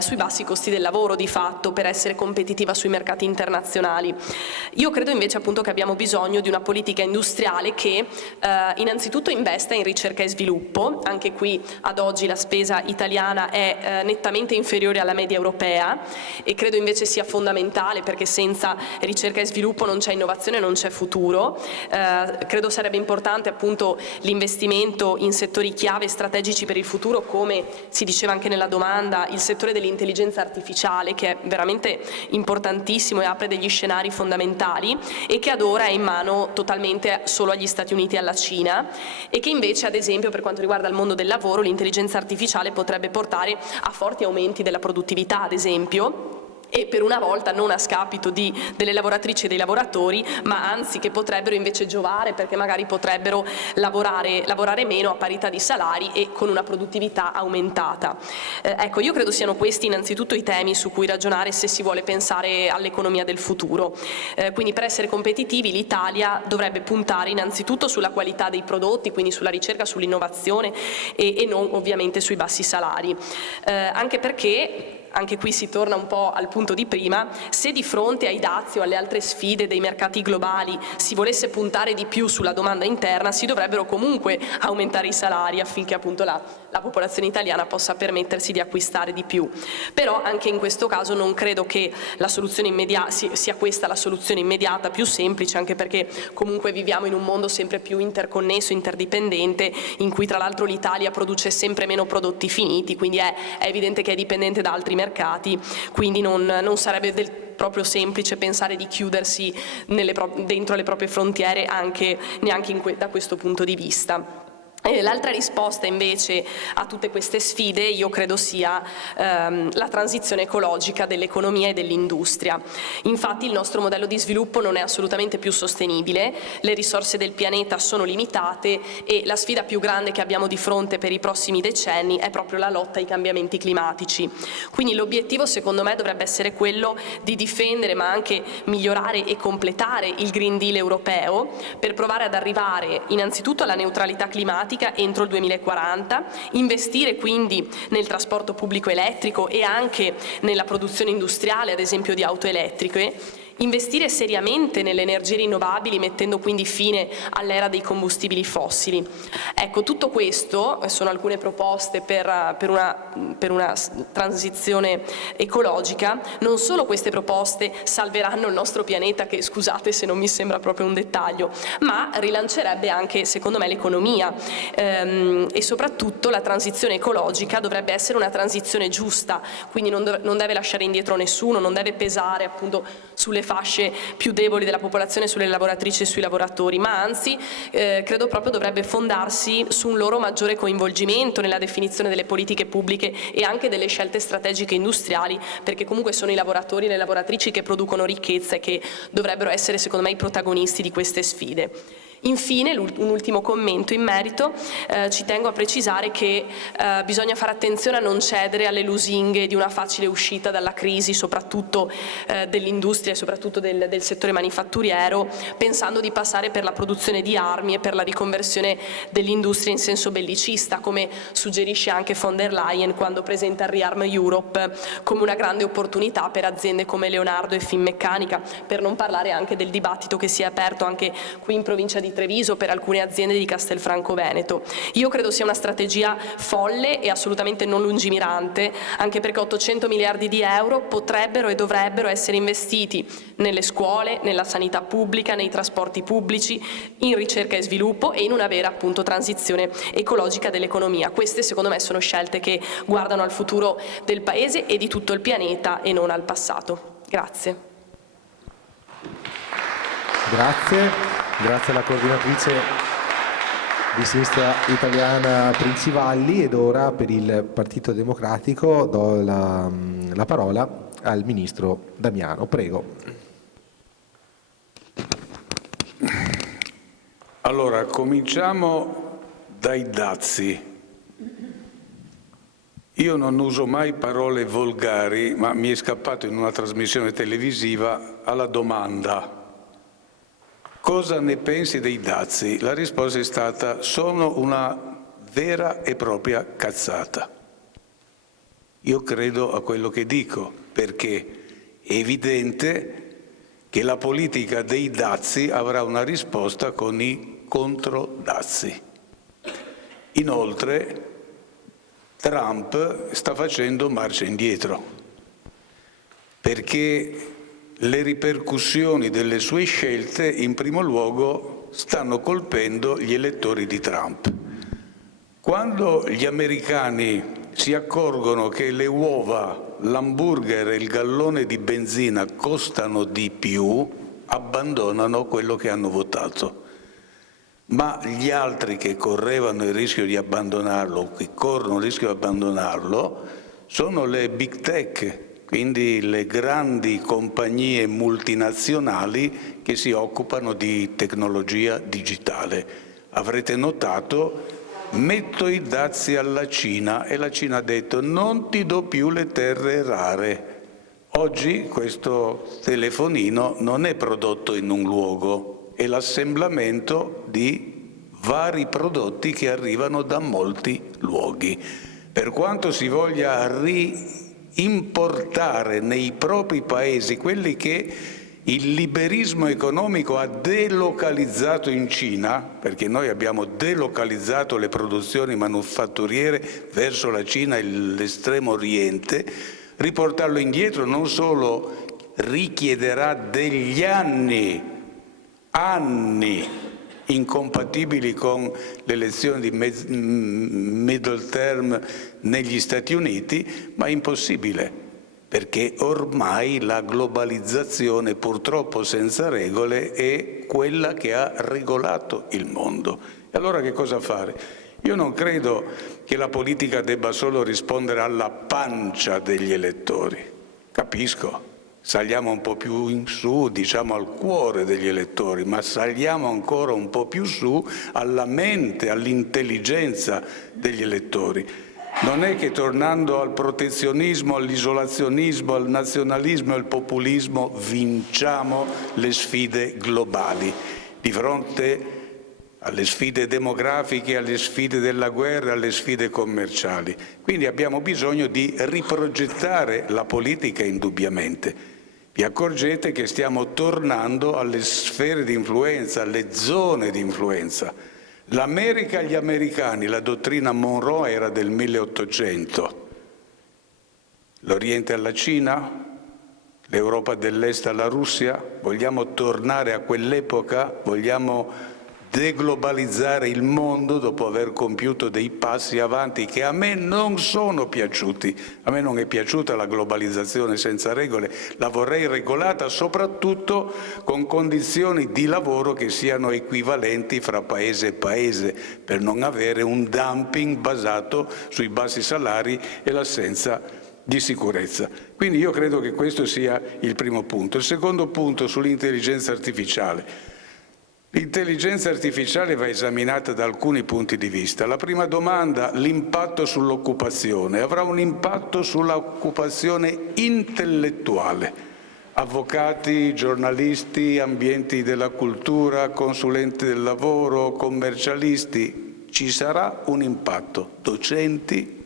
sui bassi costi del lavoro di fatto per essere competitiva sui mercati internazionali. Io credo invece appunto che abbiamo bisogno di una politica industriale che innanzitutto investa in ricerca e sviluppo. Anche qui ad oggi la spesa italiana è nettamente inferiore alla media europea e credo invece sia fondamentale, perché senza ricerca e sviluppo non c'è innovazione, non c'è futuro. Credo sarebbe importante appunto l'investimento in settori chiave strategici per il futuro, come si diceva anche nella domanda, il settore dell'intelligenza artificiale, che è veramente importantissimo e apre degli scenari fondamentali e che ad ora è in mano totalmente solo agli Stati Uniti e alla Cina, e che invece, ad esempio, per quanto riguarda il mondo del lavoro, l'intelligenza artificiale potrebbe portare a forti aumenti della produttività, ad esempio, e per una volta non a scapito delle lavoratrici e dei lavoratori, ma anzi che potrebbero invece giovare, perché magari potrebbero lavorare meno a parità di salari e con una produttività aumentata. Ecco, io credo siano questi innanzitutto i temi su cui ragionare se si vuole pensare all'economia del futuro. Quindi per essere competitivi l'Italia dovrebbe puntare innanzitutto sulla qualità dei prodotti, quindi sulla ricerca, sull'innovazione e non ovviamente sui bassi salari. Anche perché anche qui si torna un po' al punto di prima, se di fronte ai dazi o alle altre sfide dei mercati globali si volesse puntare di più sulla domanda interna, si dovrebbero comunque aumentare i salari affinché appunto la popolazione italiana possa permettersi di acquistare di più. Però anche in questo caso non credo che la soluzione immediata sia questa la soluzione immediata più semplice, anche perché comunque viviamo in un mondo sempre più interconnesso, interdipendente, in cui tra l'altro l'Italia produce sempre meno prodotti finiti, quindi è evidente che è dipendente da altri mercati, quindi non sarebbe proprio semplice pensare di chiudersi dentro le proprie frontiere neanche da questo punto di vista. L'altra risposta invece a tutte queste sfide io credo sia la transizione ecologica dell'economia e dell'industria. Infatti il nostro modello di sviluppo non è assolutamente più sostenibile, le risorse del pianeta sono limitate e la sfida più grande che abbiamo di fronte per i prossimi decenni è proprio la lotta ai cambiamenti climatici. Quindi l'obiettivo secondo me dovrebbe essere quello di difendere ma anche migliorare e completare il Green Deal europeo per provare ad arrivare innanzitutto alla neutralità climatica entro il 2040, investire quindi nel trasporto pubblico elettrico e anche nella produzione industriale, ad esempio di auto elettriche, investire seriamente nelle energie rinnovabili, mettendo quindi fine all'era dei combustibili fossili. Ecco, tutto questo sono alcune proposte per una transizione ecologica. Non solo queste proposte salveranno il nostro pianeta, che scusate se non mi sembra proprio un dettaglio, ma rilancerebbe anche, secondo me, l'economia, e soprattutto la transizione ecologica dovrebbe essere una transizione giusta, quindi non deve lasciare indietro nessuno, non deve pesare appunto sulle fasce più deboli della popolazione, sulle lavoratrici e sui lavoratori, ma anzi credo proprio dovrebbe fondarsi su un loro maggiore coinvolgimento nella definizione delle politiche pubbliche e anche delle scelte strategiche industriali, perché comunque sono i lavoratori e le lavoratrici che producono ricchezza e che dovrebbero essere, secondo me, i protagonisti di queste sfide. Infine, un ultimo commento in merito, ci tengo a precisare che bisogna fare attenzione a non cedere alle lusinghe di una facile uscita dalla crisi, soprattutto dell'industria e soprattutto del settore manifatturiero, pensando di passare per la produzione di armi e per la riconversione dell'industria in senso bellicista, come suggerisce anche von der Leyen quando presenta il Rearm Europe come una grande opportunità per aziende come Leonardo e Finmeccanica, per non parlare anche del dibattito che si è aperto anche qui in provincia di Treviso per alcune aziende di Castelfranco Veneto. Io credo sia una strategia folle e assolutamente non lungimirante, anche perché 800 miliardi di euro potrebbero e dovrebbero essere investiti nelle scuole, nella sanità pubblica, nei trasporti pubblici, in ricerca e sviluppo e in una vera appunto transizione ecologica dell'economia. Queste secondo me sono scelte che guardano al futuro del Paese e di tutto il pianeta e non al passato. Grazie. Grazie alla coordinatrice di Sinistra Italiana Princivalli, ed ora per il Partito Democratico do la parola al Ministro Damiano. Prego. Allora, cominciamo dai dazi. Io non uso mai parole volgari, ma mi è scappato in una trasmissione televisiva alla domanda: cosa ne pensi dei dazi? La risposta è stata: sono una vera e propria cazzata. Io credo a quello che dico, perché è evidente che la politica dei dazi avrà una risposta con i controdazi. Inoltre, Trump sta facendo marcia indietro, perché le ripercussioni delle sue scelte, in primo luogo, stanno colpendo gli elettori di Trump. Quando gli americani si accorgono che le uova, l'hamburger e il gallone di benzina costano di più, abbandonano quello che hanno votato. Ma gli altri che correvano il rischio di abbandonarlo, che corrono il rischio di abbandonarlo, sono le big tech, quindi le grandi compagnie multinazionali che si occupano di tecnologia digitale. Avrete notato, metto i dazi alla Cina, e la Cina ha detto: non ti do più le terre rare. Oggi questo telefonino non è prodotto in un luogo, è l'assemblamento di vari prodotti che arrivano da molti luoghi. Per quanto si voglia importare nei propri paesi quelli che il liberismo economico ha delocalizzato in Cina, perché noi abbiamo delocalizzato le produzioni manifatturiere verso la Cina e l'estremo oriente, riportarlo indietro non solo richiederà degli anni incompatibili con l'elezione di middle term negli Stati Uniti, ma impossibile, perché ormai la globalizzazione, purtroppo senza regole, è quella che ha regolato il mondo. E allora che cosa fare? Io non credo che la politica debba solo rispondere alla pancia degli elettori. Capisco. Saliamo un po' più in su, diciamo al cuore degli elettori, ma saliamo ancora un po' più su alla mente, all'intelligenza degli elettori. Non è che tornando al protezionismo, all'isolazionismo, al nazionalismo e al populismo vinciamo le sfide globali. Di fronte alle sfide demografiche, alle sfide della guerra, alle sfide commerciali. Quindi abbiamo bisogno di riprogettare la politica indubbiamente. vi accorgete che stiamo tornando alle sfere di influenza, alle zone di influenza. L'America agli americani, la dottrina Monroe era del 1800, l'Oriente alla Cina, l'Europa dell'Est alla Russia. Vogliamo tornare a quell'epoca? Vogliamo deglobalizzare il mondo dopo aver compiuto dei passi avanti che a me non sono piaciuti. A me non è piaciuta la globalizzazione senza regole, la vorrei regolata soprattutto con condizioni di lavoro che siano equivalenti fra paese e paese, per non avere un dumping basato sui bassi salari e l'assenza di sicurezza. Quindi io credo che questo sia il primo punto. Il secondo punto sull'intelligenza artificiale. L'intelligenza artificiale va esaminata da alcuni punti di vista. La prima domanda, l'impatto sull'occupazione. Avrà un impatto sull'occupazione intellettuale. Avvocati, giornalisti, ambienti della cultura, consulenti del lavoro, commercialisti. Ci sarà un impatto. Docenti,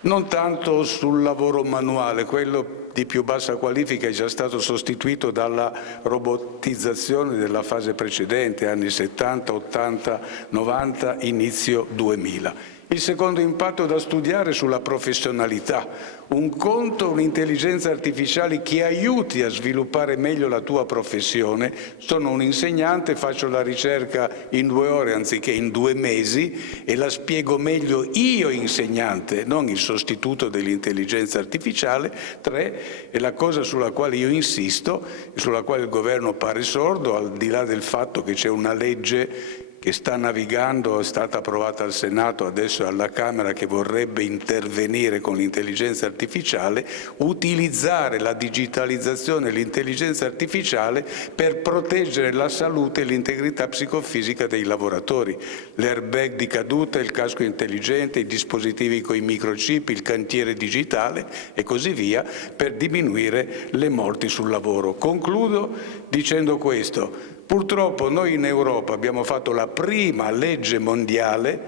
non tanto sul lavoro manuale, quello di più bassa qualifica è già stato sostituito dalla robotizzazione della fase precedente, anni 70, 80, 90, inizio 2000. Il secondo impatto da studiare sulla professionalità. Un conto, un'intelligenza artificiale che aiuti a sviluppare meglio la tua professione. Sono un insegnante, faccio la ricerca in 2 ore anziché in 2 mesi e la spiego meglio io insegnante, non il sostituto dell'intelligenza artificiale. 3, è la cosa sulla quale io insisto e sulla quale il governo pare sordo, al di là del fatto che c'è una legge che sta navigando, è stata approvata al Senato, adesso è alla Camera, che vorrebbe intervenire con l'intelligenza artificiale, utilizzare la digitalizzazione e l'intelligenza artificiale per proteggere la salute e l'integrità psicofisica dei lavoratori. L'airbag di caduta, il casco intelligente, i dispositivi con i microchip, il cantiere digitale e così via, per diminuire le morti sul lavoro. Concludo dicendo questo. Purtroppo noi in Europa abbiamo fatto la prima legge mondiale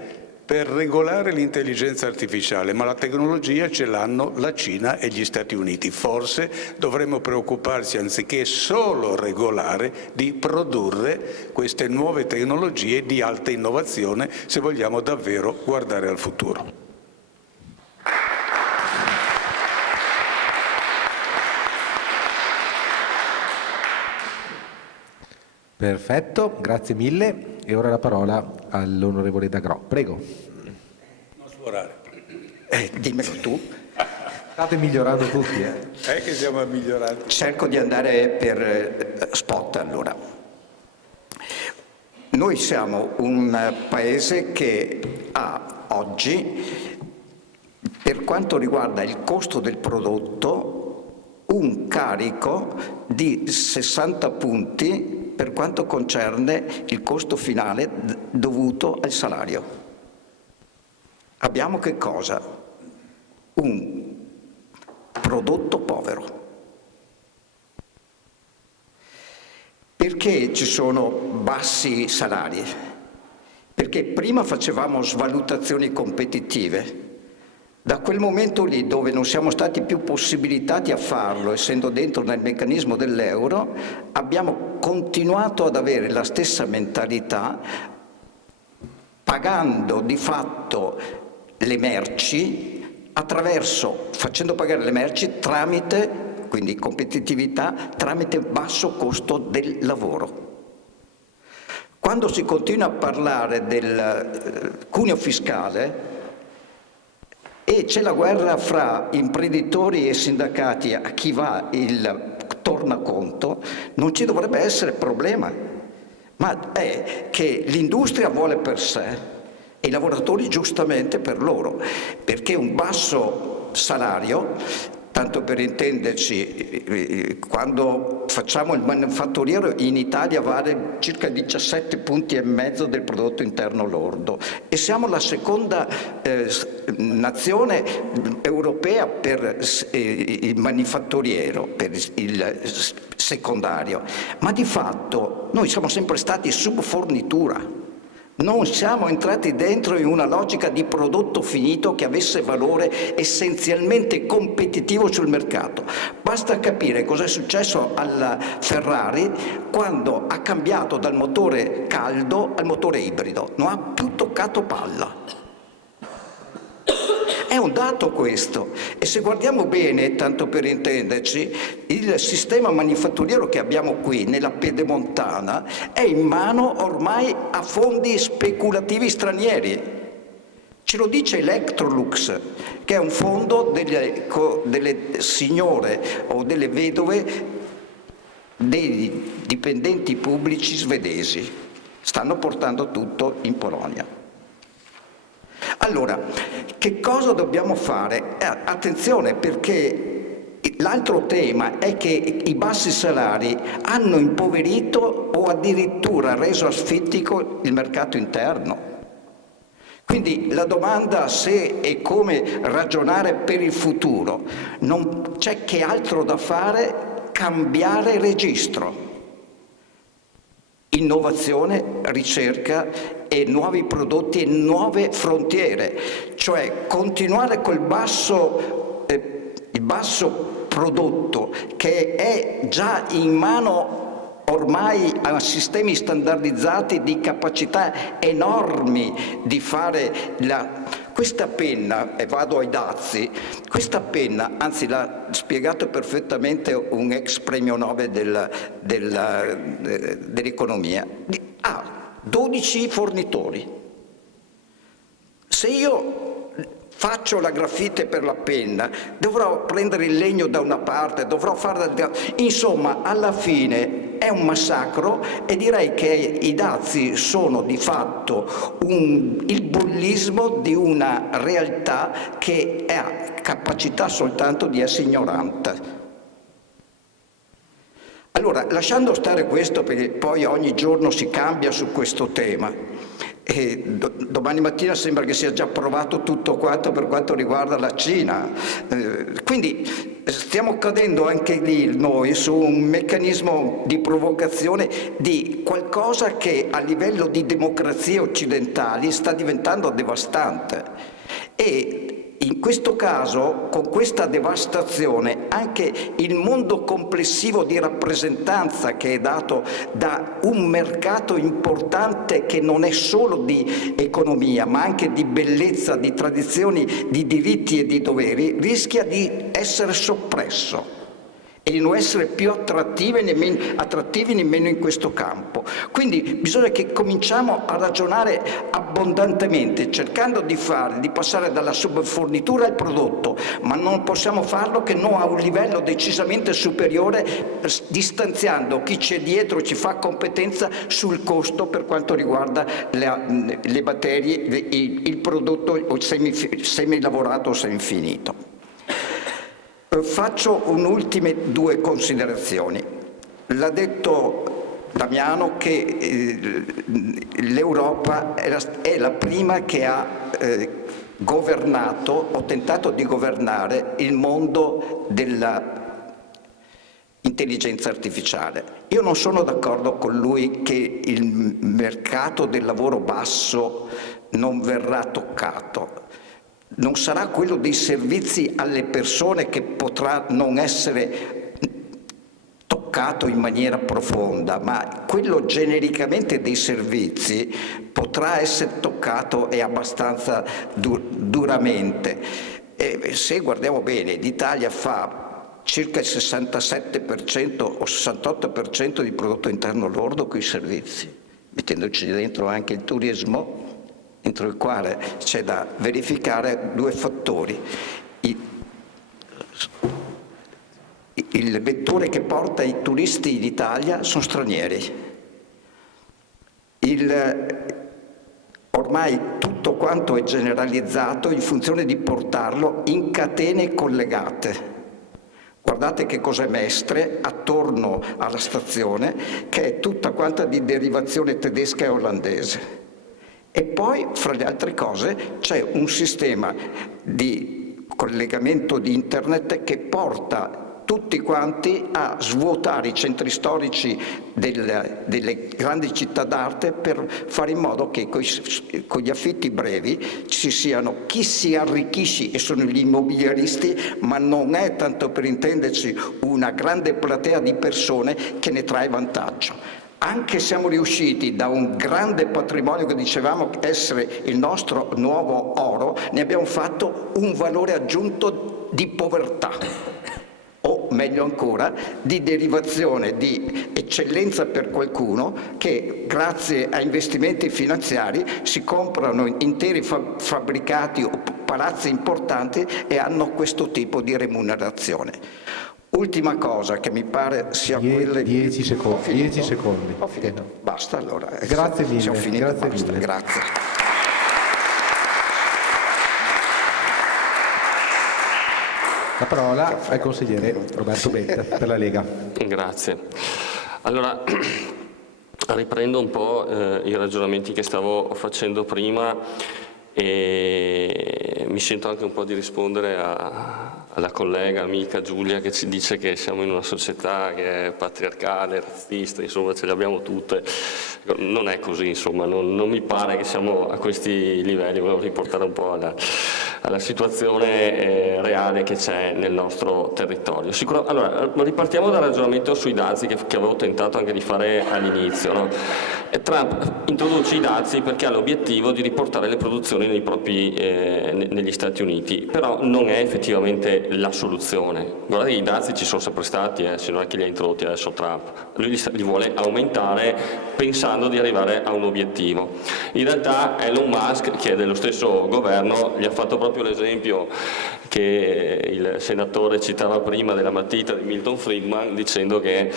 per regolare l'intelligenza artificiale, ma la tecnologia ce l'hanno la Cina e gli Stati Uniti. Forse dovremmo preoccuparci, anziché solo regolare, di produrre queste nuove tecnologie di alta innovazione se vogliamo davvero guardare al futuro. Perfetto, grazie mille. E ora la parola all'onorevole D'Agrò. Prego. Non sforare. Dimmelo tu. State migliorando tutti, È che siamo migliorati. Cerco di andare per spot allora. Noi siamo un paese che ha oggi, per quanto riguarda il costo del prodotto, un carico di 60 punti per quanto concerne il costo finale dovuto al salario. Abbiamo che cosa? Un prodotto povero. Perché ci sono bassi salari? Perché prima facevamo svalutazioni competitive. Da quel momento lì, dove non siamo stati più possibilitati a farlo, essendo dentro nel meccanismo dell'euro, abbiamo continuato ad avere la stessa mentalità, pagando di fatto le merci facendo pagare le merci tramite, quindi competitività, tramite basso costo del lavoro. Quando si continua a parlare del cuneo fiscale, e c'è la guerra fra imprenditori e sindacati a chi va il tornaconto, non ci dovrebbe essere problema, ma è che l'industria vuole per sé e i lavoratori giustamente per loro, perché un basso salario, tanto per intenderci, quando facciamo il manifatturiero in Italia vale circa 17,5 punti del prodotto interno lordo e siamo la seconda nazione europea per il manifatturiero, per il secondario, ma di fatto noi siamo sempre stati subfornitura. Non siamo entrati dentro in una logica di prodotto finito che avesse valore essenzialmente competitivo sul mercato. Basta capire cosa è successo alla Ferrari quando ha cambiato dal motore caldo al motore ibrido. Non ha più toccato palla. È un dato questo, e se guardiamo bene, tanto per intenderci, il sistema manifatturiero che abbiamo qui nella Pedemontana è in mano ormai a fondi speculativi stranieri. Ce lo dice Electrolux, che è un fondo delle signore o delle vedove dei dipendenti pubblici svedesi. Stanno portando tutto in Polonia. Allora, che cosa dobbiamo fare? Attenzione, perché l'altro tema è che i bassi salari hanno impoverito o addirittura reso asfittico il mercato interno. Quindi la domanda se e come ragionare per il futuro, non c'è che altro da fare, cambiare registro. Innovazione, ricerca e nuovi prodotti e nuove frontiere, cioè continuare col il basso prodotto che è già in mano ormai a sistemi standardizzati di capacità enormi di fare questa penna, e vado ai dazi, questa penna, anzi l'ha spiegato perfettamente un ex premio Nobel dell'economia, ha 12 fornitori. Se io faccio la grafite per la penna, dovrò prendere il legno da una parte, dovrò fare... Insomma, alla fine è un massacro, e direi che i dazi sono di fatto il bullismo di una realtà che ha capacità soltanto di essere ignorante. Allora, lasciando stare questo, perché poi ogni giorno si cambia su questo tema, e domani mattina sembra che sia già approvato tutto quanto per quanto riguarda la Cina. Quindi stiamo cadendo anche lì noi su un meccanismo di provocazione di qualcosa che a livello di democrazie occidentali sta diventando devastante. E in questo caso, con questa devastazione, anche il mondo complessivo di rappresentanza che è dato da un mercato importante che non è solo di economia, ma anche di bellezza, di tradizioni, di diritti e di doveri, rischia di essere soppresso e di non essere più attrattivi nemmeno in questo campo. Quindi bisogna che cominciamo a ragionare abbondantemente, cercando di passare dalla subfornitura al prodotto, ma non possiamo farlo che non a un livello decisamente superiore, distanziando chi c'è dietro, ci fa competenza sul costo per quanto riguarda le materie, il prodotto semilavorato o semifinito. Faccio ultime due considerazioni. L'ha detto Damiano che l'Europa è la prima che ha governato o tentato di governare il mondo dell'intelligenza artificiale. Io non sono d'accordo con lui che il mercato del lavoro basso non verrà toccato. Non sarà quello dei servizi alle persone che potrà non essere toccato in maniera profonda, ma quello genericamente dei servizi potrà essere toccato e abbastanza duramente. E se guardiamo bene, l'Italia fa circa il 67% o 68% di prodotto interno lordo con i servizi, mettendoci dentro anche il turismo, entro il quale c'è da verificare due fattori. Il vettore che porta i turisti in Italia sono stranieri. Ormai tutto quanto è generalizzato in funzione di portarlo in catene collegate. Guardate che cos'è Mestre attorno alla stazione, che è tutta quanta di derivazione tedesca e olandese. E poi, fra le altre cose, c'è un sistema di collegamento di internet che porta tutti quanti a svuotare i centri storici delle grandi città d'arte per fare in modo che con gli affitti brevi ci siano chi si arricchisce, e sono gli immobiliaristi, ma non è, tanto per intenderci, una grande platea di persone che ne trae vantaggio. Anche siamo riusciti da un grande patrimonio che dicevamo essere il nostro nuovo oro, ne abbiamo fatto un valore aggiunto di povertà, o meglio ancora di derivazione, di eccellenza per qualcuno che grazie a investimenti finanziari si comprano interi fabbricati o palazzi importanti e hanno questo tipo di remunerazione. Ultima cosa che mi pare sia quella... 10 secondi. 10 secondi. Ho finito. Basta allora. Grazie mille. Se ho finito, Grazie basta. mille. Grazie. La parola al consigliere Roberto Betta per la Lega. Grazie. Allora, riprendo un po' i ragionamenti che stavo facendo prima e mi sento anche un po' di rispondere alla collega, amica Giulia, che ci dice che siamo in una società che è patriarcale, razzista, insomma ce le abbiamo tutte. Non è così, insomma, non mi pare che siamo a questi livelli. Volevo riportare un po' alla situazione reale che c'è nel nostro territorio. Allora, ripartiamo dal ragionamento sui dazi che avevo tentato anche di fare all'inizio, no? Trump introduce i dazi perché ha l'obiettivo di riportare le produzioni negli Stati Uniti, però non è effettivamente la soluzione. Guardate, i dazi ci sono sempre stati, se non è che li ha introdotti adesso Trump. Lui li vuole aumentare pensando di arrivare a un obiettivo. In realtà Elon Musk, che è dello stesso governo, gli ha fatto proprio l'esempio che il senatore citava prima della matita di Milton Friedman, dicendo che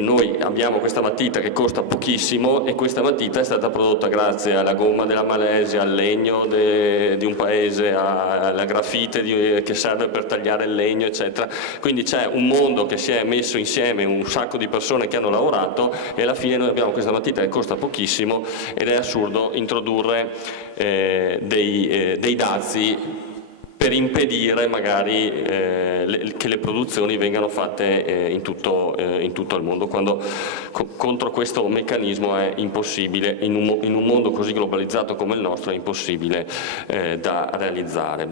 noi abbiamo questa matita che costa pochissimo e questa matita è stata prodotta grazie alla gomma della Malesia, al legno di un paese, alla grafite che serve per tagliare il legno, eccetera. Quindi c'è un mondo che si è messo insieme, un sacco di persone che hanno lavorato e alla fine noi abbiamo questa matita che costa pochissimo ed è assurdo introdurre dei dazi per impedire magari che le produzioni vengano fatte in tutto il mondo, quando contro questo meccanismo è impossibile, in un mondo così globalizzato come il nostro è impossibile da realizzare.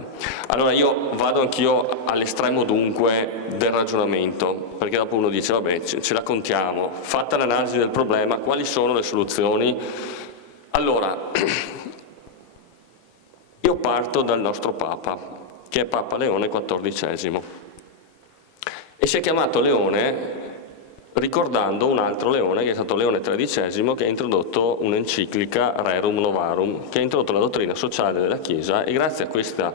Allora io vado anch'io all'estremo dunque del ragionamento, perché dopo uno dice vabbè ce la contiamo, fatta l'analisi del problema, quali sono le soluzioni? Allora, io parto dal nostro Papa, che è Papa Leone XIV, e si è chiamato Leone ricordando un altro Leone, che è stato Leone XIII, che ha introdotto un'enciclica Rerum Novarum, che ha introdotto la dottrina sociale della Chiesa, e grazie a questa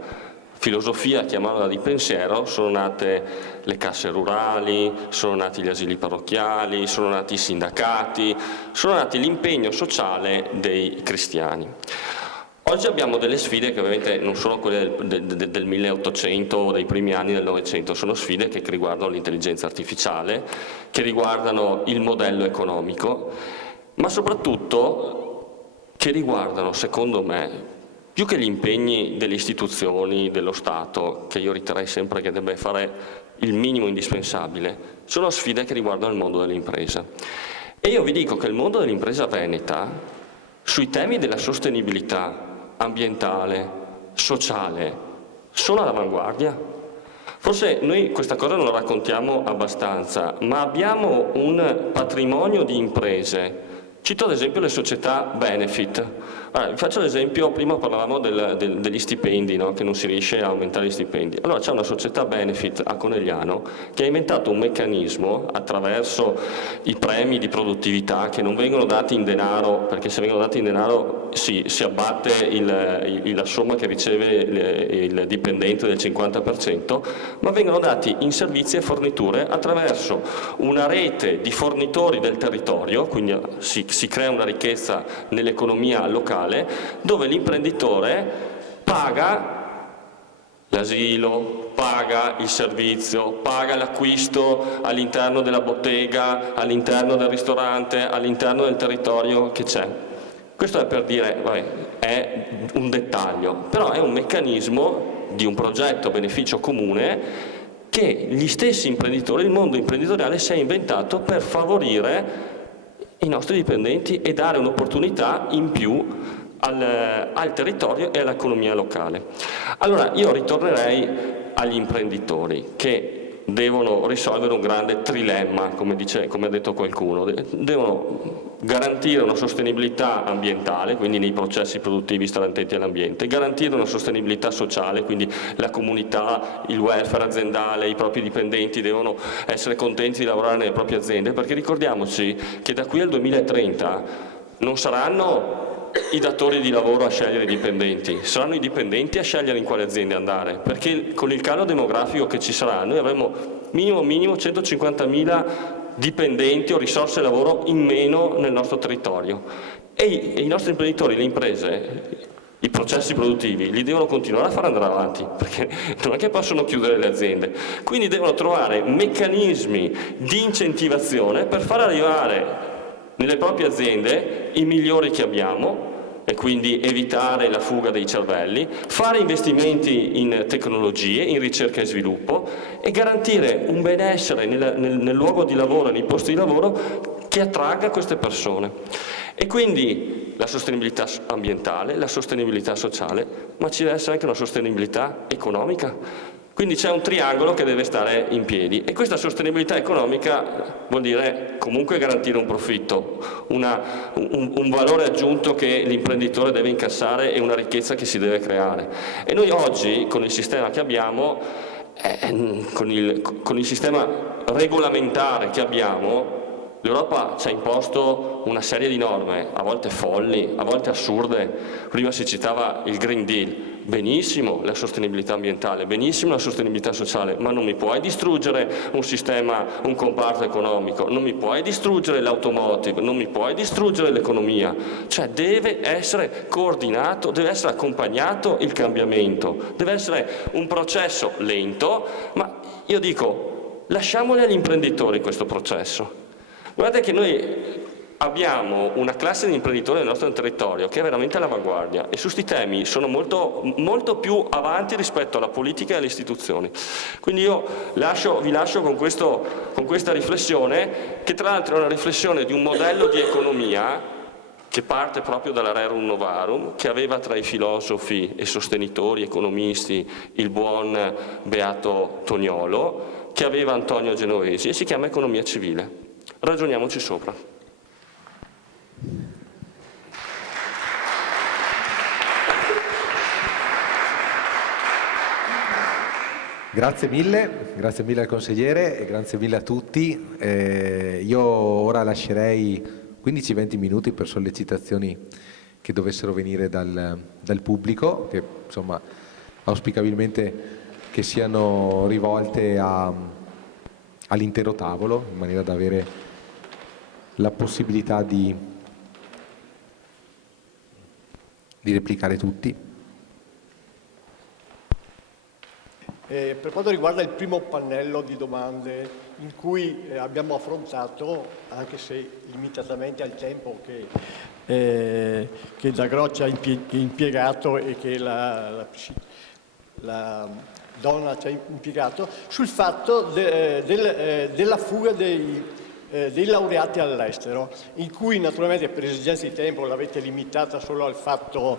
filosofia, chiamiamola di pensiero, sono nate le casse rurali, sono nati gli asili parrocchiali, sono nati i sindacati, sono nati l'impegno sociale dei cristiani. Oggi abbiamo delle sfide che ovviamente non sono quelle del 1800 o dei primi anni del Novecento, sono sfide che riguardano l'intelligenza artificiale, che riguardano il modello economico, ma soprattutto che riguardano, secondo me, più che gli impegni delle istituzioni, dello Stato, che io riterrei sempre che debba fare il minimo indispensabile, sono sfide che riguardano il mondo dell'impresa. E io vi dico che il mondo dell'impresa veneta, sui temi della sostenibilità ambientale, sociale, sono all'avanguardia. Forse noi questa cosa non la raccontiamo abbastanza, ma abbiamo un patrimonio di imprese. Cito ad esempio le società benefit. Allora, vi faccio l'esempio, prima parlavamo degli stipendi, no? Che non si riesce a aumentare gli stipendi. Allora c'è una società benefit a Conegliano che ha inventato un meccanismo attraverso i premi di produttività che non vengono dati in denaro, perché se vengono dati in denaro si abbatte la somma che riceve il dipendente del 50%, ma vengono dati in servizi e forniture attraverso una rete di fornitori del territorio, quindi si crea una ricchezza nell'economia locale, dove l'imprenditore paga l'asilo, paga il servizio, paga l'acquisto all'interno della bottega, all'interno del ristorante, all'interno del territorio che c'è. Questo è per dire, vabbè, è un dettaglio, però è un meccanismo di un progetto a beneficio comune che gli stessi imprenditori, il mondo imprenditoriale si è inventato per favorire i nostri dipendenti e dare un'opportunità in più al territorio e all'economia locale. Allora io ritornerei agli imprenditori che devono risolvere un grande trilemma, come ha detto qualcuno. Devono garantire una sostenibilità ambientale, quindi nei processi produttivi stare attenti all'ambiente, garantire una sostenibilità sociale, quindi la comunità, il welfare aziendale, i propri dipendenti devono essere contenti di lavorare nelle proprie aziende, perché ricordiamoci che da qui al 2030 non saranno i datori di lavoro a scegliere i dipendenti, saranno i dipendenti a scegliere in quale aziende andare, perché con il calo demografico che ci sarà noi avremo minimo 150.000 dipendenti o risorse lavoro in meno nel nostro territorio e i nostri imprenditori, le imprese, i processi produttivi li devono continuare a far andare avanti, perché non è che possono chiudere le aziende, quindi devono trovare meccanismi di incentivazione per far arrivare nelle proprie aziende i migliori che abbiamo e quindi evitare la fuga dei cervelli, fare investimenti in tecnologie, in ricerca e sviluppo e garantire un benessere nel luogo di lavoro, nei posti di lavoro che attragga queste persone. E quindi la sostenibilità ambientale, la sostenibilità sociale, ma ci deve essere anche una sostenibilità economica. Quindi c'è un triangolo che deve stare in piedi e questa sostenibilità economica vuol dire comunque garantire un profitto, un valore aggiunto che l'imprenditore deve incassare e una ricchezza che si deve creare. E noi oggi con il sistema che abbiamo, con il sistema regolamentare che abbiamo, l'Europa ci ha imposto una serie di norme, a volte folli, a volte assurde. Prima si citava il Green Deal. Benissimo la sostenibilità ambientale, benissimo la sostenibilità sociale, ma non mi puoi distruggere un sistema, un comparto economico, non mi puoi distruggere l'automotive, non mi puoi distruggere l'economia. Cioè deve essere coordinato, deve essere accompagnato il cambiamento, deve essere un processo lento, ma io dico lasciamoli agli imprenditori questo processo. Guardate che noi abbiamo una classe di imprenditori nel nostro territorio che è veramente all'avanguardia e su questi temi sono molto più avanti rispetto alla politica e alle istituzioni. Quindi io vi lascio con questa riflessione, che tra l'altro è una riflessione di un modello di economia che parte proprio dalla Rerum Novarum, che aveva tra i filosofi e sostenitori economisti il buon Beato Toniolo, che aveva Antonio Genovesi e si chiama economia civile. Ragioniamoci sopra. Grazie mille al consigliere e grazie mille a tutti. Io ora lascerei 15-20 minuti per sollecitazioni che dovessero venire dal pubblico, che insomma auspicabilmente che siano rivolte all'intero tavolo, in maniera da avere la possibilità di replicare tutti. Per quanto riguarda il primo pannello di domande in cui abbiamo affrontato, anche se limitatamente al tempo che D'Agro ci ha impiegato e che la donna ci ha impiegato, sul fatto della fuga dei laureati all'estero, in cui naturalmente per esigenze di tempo l'avete limitata solo al fatto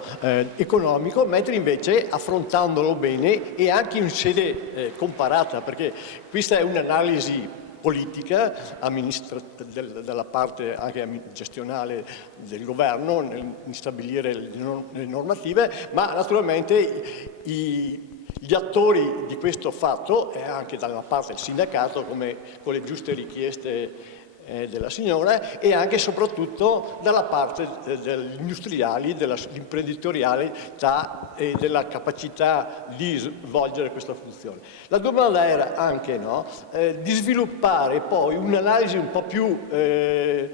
economico, mentre invece affrontandolo bene e anche in sede comparata, perché questa è un'analisi politica, dalla parte anche gestionale del governo, nel stabilire le normative, ma naturalmente gli attori di questo fatto, e anche dalla parte del sindacato, come con le giuste richieste della signora, e anche e soprattutto dalla parte degli industriali, dell'imprenditorialità e della capacità di svolgere questa funzione. La domanda era anche di sviluppare poi un'analisi un po' più che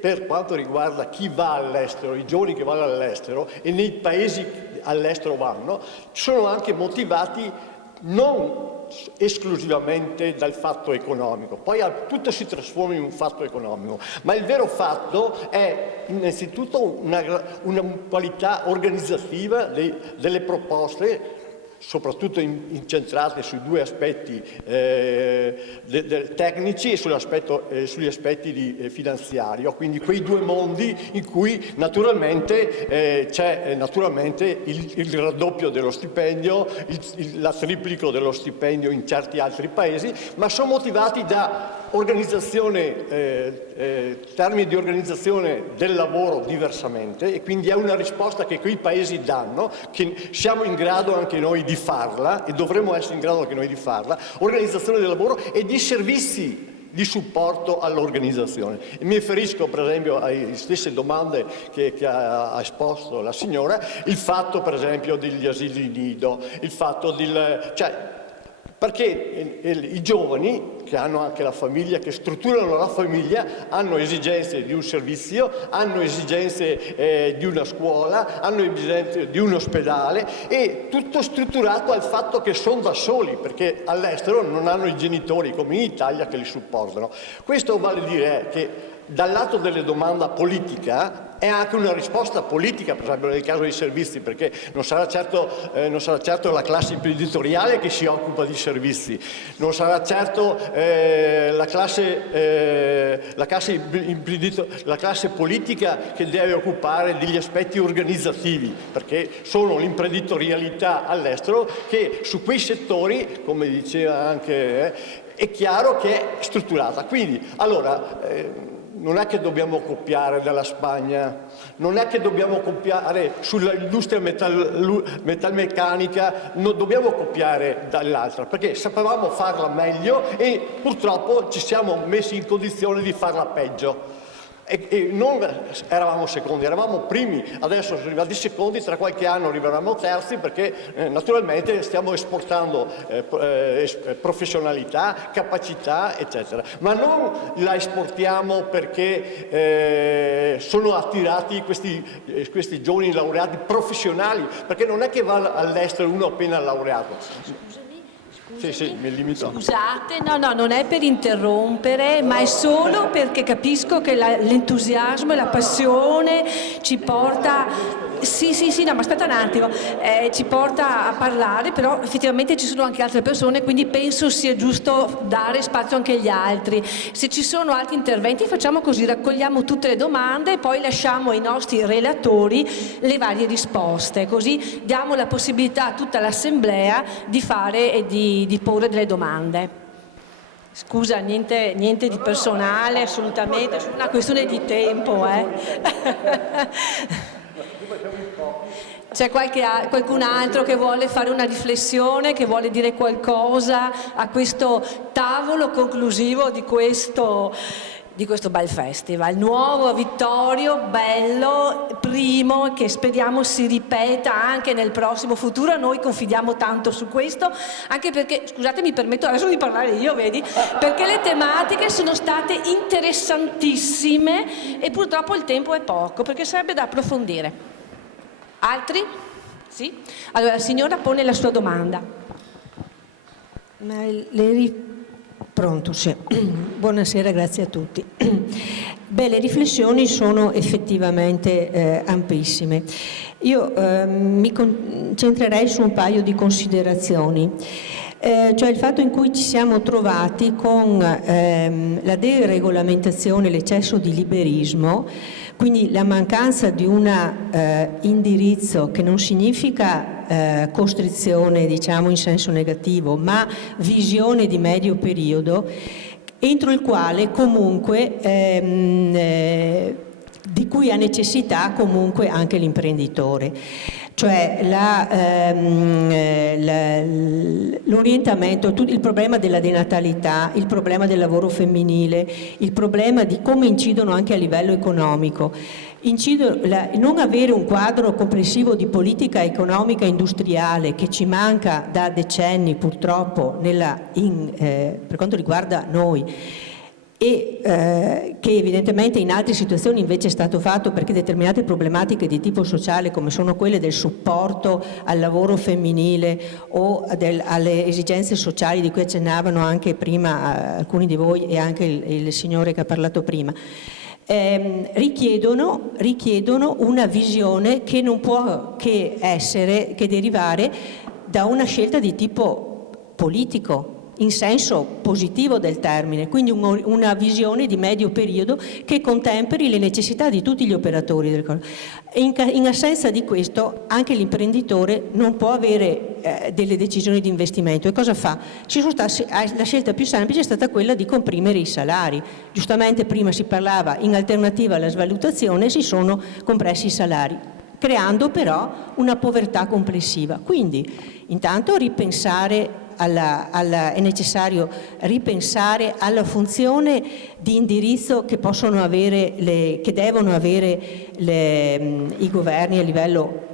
per quanto riguarda chi va all'estero, i giovani che vanno all'estero e nei paesi all'estero vanno, sono anche motivati non esclusivamente dal fatto economico, poi tutto si trasforma in un fatto economico, ma il vero fatto è innanzitutto una qualità organizzativa delle proposte soprattutto incentrate sui due aspetti tecnici e sugli aspetti finanziari, quindi quei due mondi in cui naturalmente c'è il raddoppio dello stipendio, la triplico dello stipendio in certi altri paesi, ma sono motivati da termini di organizzazione del lavoro diversamente, e quindi è una risposta che quei paesi danno, che siamo in grado anche noi di farla e dovremmo essere in grado anche noi di farla, organizzazione del lavoro e di servizi di supporto all'organizzazione. E mi riferisco per esempio alle stesse domande che ha esposto la signora, il fatto per esempio degli asili nido, il fatto perché i giovani che hanno anche la famiglia, che strutturano la famiglia, hanno esigenze di un servizio, hanno esigenze di una scuola, hanno esigenze di un ospedale, e tutto strutturato al fatto che sono da soli, perché all'estero non hanno i genitori come in Italia che li supportano. Questo vale dire che dal lato della domanda politica è anche una risposta politica, per esempio nel caso dei servizi, perché non sarà certo la classe imprenditoriale che si occupa di servizi, non sarà certo la classe politica che deve occupare degli aspetti organizzativi, perché sono l'imprenditorialità all'estero che su quei settori, come diceva anche, è chiaro che è strutturata. Quindi, allora, non è che dobbiamo copiare dalla Spagna, non è che dobbiamo copiare sull'industria metalmeccanica, non dobbiamo copiare dall'altra, perché sapevamo farla meglio e purtroppo ci siamo messi in condizione di farla peggio. E non eravamo secondi, eravamo primi, adesso siamo arrivati secondi, tra qualche anno arriveremo terzi, perché naturalmente stiamo esportando professionalità, capacità, eccetera. Ma non la esportiamo perché sono attirati questi giovani laureati professionali, perché non è che va all'estero uno appena laureato. Sì, mi limito. Scusate, no, non è per interrompere, ma è solo perché capisco che l'entusiasmo e la passione ci porta... Sì, no, ma aspetta un attimo, ci porta a parlare, però effettivamente ci sono anche altre persone, quindi penso sia giusto dare spazio anche agli altri. Se ci sono altri interventi facciamo così, raccogliamo tutte le domande e poi lasciamo ai nostri relatori le varie risposte, così diamo la possibilità a tutta l'assemblea di fare e di porre delle domande. Scusa, niente di personale, assolutamente, è una questione di tempo. C'è qualcun altro che vuole fare una riflessione, che vuole dire qualcosa a questo tavolo conclusivo di questo bel festival? Nuovo, Vittorio, bello, primo, che speriamo si ripeta anche nel prossimo futuro. Noi confidiamo tanto su questo, anche perché, scusate, mi permetto adesso di parlare io, vedi? Perché le tematiche sono state interessantissime e purtroppo il tempo è poco, perché sarebbe da approfondire. Altri? Sì? Allora, la signora pone la sua domanda. Pronto, sì. Buonasera, grazie a tutti. Beh, le riflessioni sono effettivamente ampissime. Io mi concentrerei su un paio di considerazioni. Cioè il fatto in cui ci siamo trovati con la deregolamentazione, l'eccesso di liberismo, quindi la mancanza di un indirizzo che non significa costrizione, diciamo in senso negativo, ma visione di medio periodo, entro il quale comunque di cui ha necessità comunque anche l'imprenditore. Cioè l'orientamento, il problema della denatalità, il problema del lavoro femminile, il problema di come incidono anche a livello economico. Non avere un quadro complessivo di politica economica e industriale che ci manca da decenni purtroppo per quanto riguarda noi, e che evidentemente in altre situazioni invece è stato fatto perché determinate problematiche di tipo sociale, come sono quelle del supporto al lavoro femminile o alle esigenze sociali di cui accennavano anche prima alcuni di voi e anche il signore che ha parlato prima, richiedono una visione che non può che derivare da una scelta di tipo politico, in senso positivo del termine, quindi una visione di medio periodo che contemperi le necessità di tutti gli operatori del corso. In assenza di questo anche l'imprenditore non può avere delle decisioni di investimento. E cosa fa? La scelta più semplice è stata quella di comprimere i salari. Giustamente prima si parlava, in alternativa alla svalutazione si sono compressi i salari, creando però una povertà complessiva. Quindi intanto è necessario ripensare alla funzione di indirizzo che possono avere che devono avere i governi a livello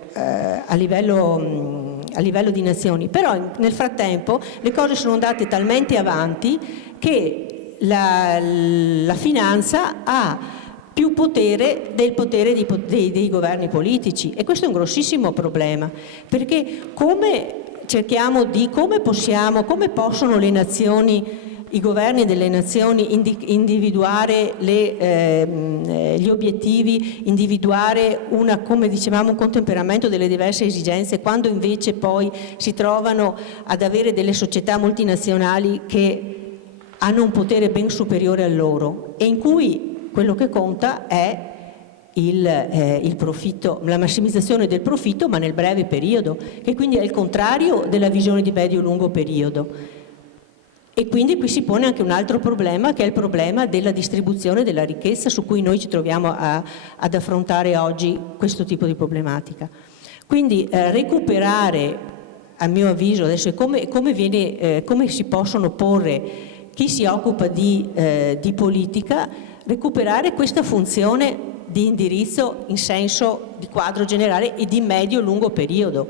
di nazioni. Però nel frattempo le cose sono andate talmente avanti che la finanza ha più potere del potere dei governi politici, e questo è un grossissimo problema, perché come possono le nazioni, i governi delle nazioni individuare gli obiettivi, individuare come dicevamo, un contemperamento delle diverse esigenze, quando invece poi si trovano ad avere delle società multinazionali che hanno un potere ben superiore al loro e in cui quello che conta è il profitto, la massimizzazione del profitto, ma nel breve periodo, che quindi è il contrario della visione di medio-lungo periodo. E quindi qui si pone anche un altro problema, che è il problema della distribuzione della ricchezza, su cui noi ci troviamo ad affrontare oggi questo tipo di problematica. Quindi recuperare, a mio avviso, adesso come si possono porre chi si occupa di politica, recuperare questa funzione di indirizzo in senso di quadro generale e di medio-lungo periodo.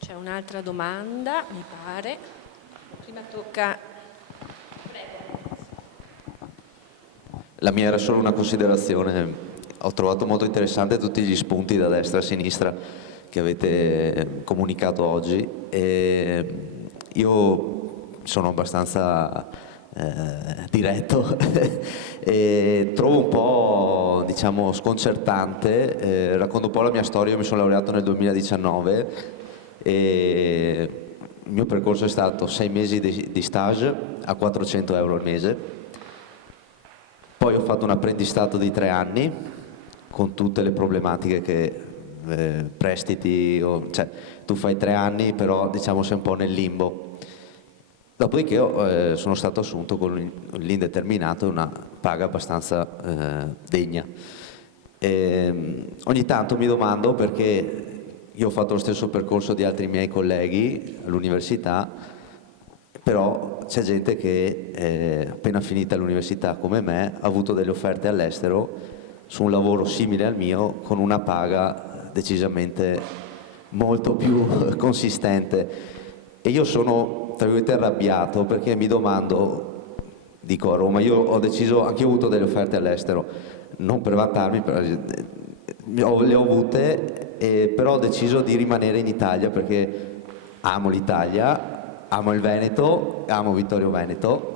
C'è un'altra domanda, mi pare. Prima tocca. La mia era solo una considerazione. Ho trovato molto interessante tutti gli spunti da destra a sinistra che avete comunicato oggi, e io sono abbastanza diretto e trovo un po', diciamo, sconcertante. Racconto un po' la mia storia. Io mi sono laureato nel 2019 e il mio percorso è stato 6 mesi di stage a 400 euro al mese, poi ho fatto un apprendistato di 3 anni con tutte le problematiche che prestiti, cioè tu fai 3 anni però diciamo sei un po' nel limbo. Dopodiché sono stato assunto con l'indeterminato e una paga abbastanza degna. Ogni tanto mi domando, perché io ho fatto lo stesso percorso di altri miei colleghi all'università, però c'è gente che appena finita l'università come me ha avuto delle offerte all'estero su un lavoro simile al mio con una paga decisamente molto più consistente. E io sono, tra virgolette, arrabbiato, perché mi domando, dico a Roma, io ho deciso, anche io ho avuto delle offerte all'estero, non per vantarmi, però le ho avute, però ho deciso di rimanere in Italia perché amo l'Italia, amo il Veneto, amo Vittorio Veneto,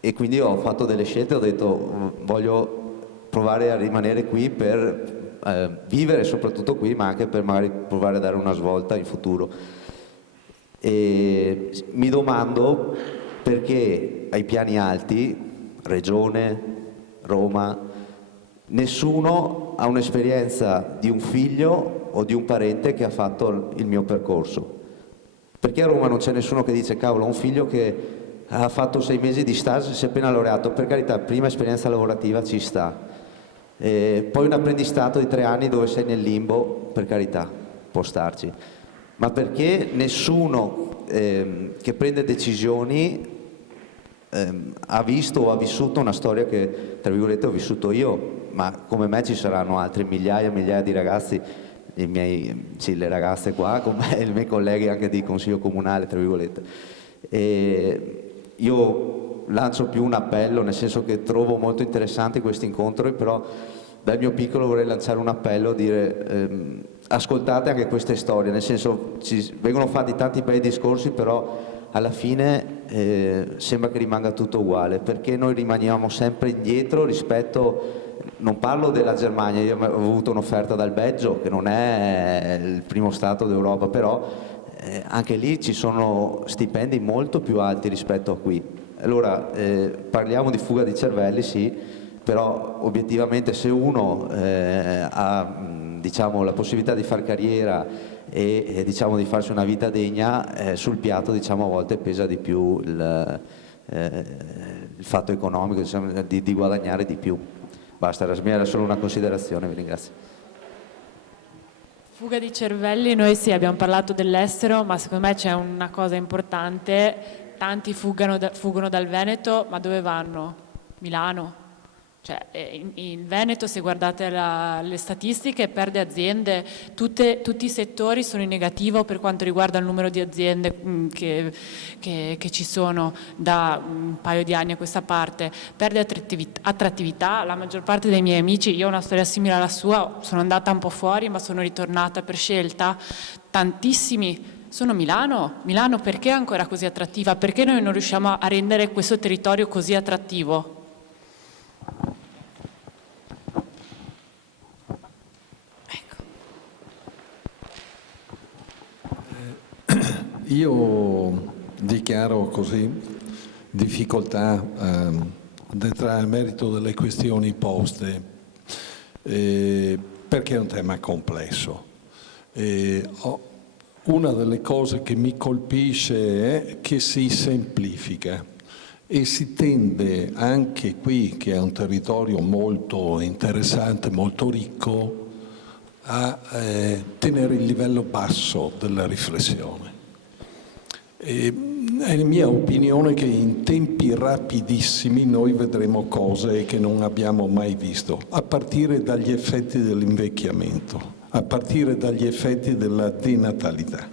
e quindi ho fatto delle scelte, ho detto voglio provare a rimanere qui per vivere soprattutto qui, ma anche per magari provare a dare una svolta in futuro. E mi domando perché ai piani alti, Regione, Roma, nessuno ha un'esperienza di un figlio o di un parente che ha fatto il mio percorso. Perché a Roma non c'è nessuno che dice cavolo, ho un figlio che ha fatto 6 mesi di stage, si è appena laureato, per carità, prima esperienza lavorativa ci sta, poi un apprendistato di 3 anni dove sei nel limbo, per carità, può starci. Ma perché nessuno che prende decisioni ha visto o ha vissuto una storia che, tra virgolette, ho vissuto io, ma come me ci saranno altre migliaia e migliaia di ragazzi, le ragazze qua, come i miei colleghi anche di consiglio comunale, tra virgolette. E io lancio più un appello, nel senso che trovo molto interessanti questi incontri, però dal mio piccolo vorrei lanciare un appello, dire ascoltate anche queste storie, nel senso vengono fatti tanti bei discorsi, però alla fine sembra che rimanga tutto uguale, perché noi rimaniamo sempre indietro rispetto non parlo della Germania, io ho avuto un'offerta dal Belgio, che non è il primo Stato d'Europa, però anche lì ci sono stipendi molto più alti rispetto a qui. Allora, parliamo di fuga di cervelli, sì, però obiettivamente se uno ha diciamo, la possibilità di far carriera e diciamo, di farsi una vita degna, sul piatto diciamo, a volte pesa di più il fatto economico, diciamo, di guadagnare di più. Basta, era solo una considerazione, vi ringrazio. Fuga di cervelli, noi sì abbiamo parlato dell'estero, ma secondo me c'è una cosa importante, tanti fuggono dal Veneto, ma dove vanno? Milano. Cioè, in Veneto, se guardate le statistiche, perde aziende, tutti i settori sono in negativo per quanto riguarda il numero di aziende che ci sono da un paio di anni a questa parte, perde attrattività. La maggior parte dei miei amici, io ho una storia simile alla sua, sono andata un po' fuori ma sono ritornata per scelta, tantissimi sono Milano. Milano perché è ancora così attrattiva? Perché noi non riusciamo a rendere questo territorio così attrattivo? Io dichiaro così difficoltà ad entrare nel merito delle questioni poste perché è un tema complesso. Una delle cose che mi colpisce è che si semplifica e si tende anche qui, che è un territorio molto interessante, molto ricco, a tenere il livello basso della riflessione. È la mia opinione che in tempi rapidissimi noi vedremo cose che non abbiamo mai visto, a partire dagli effetti dell'invecchiamento, a partire dagli effetti della denatalità.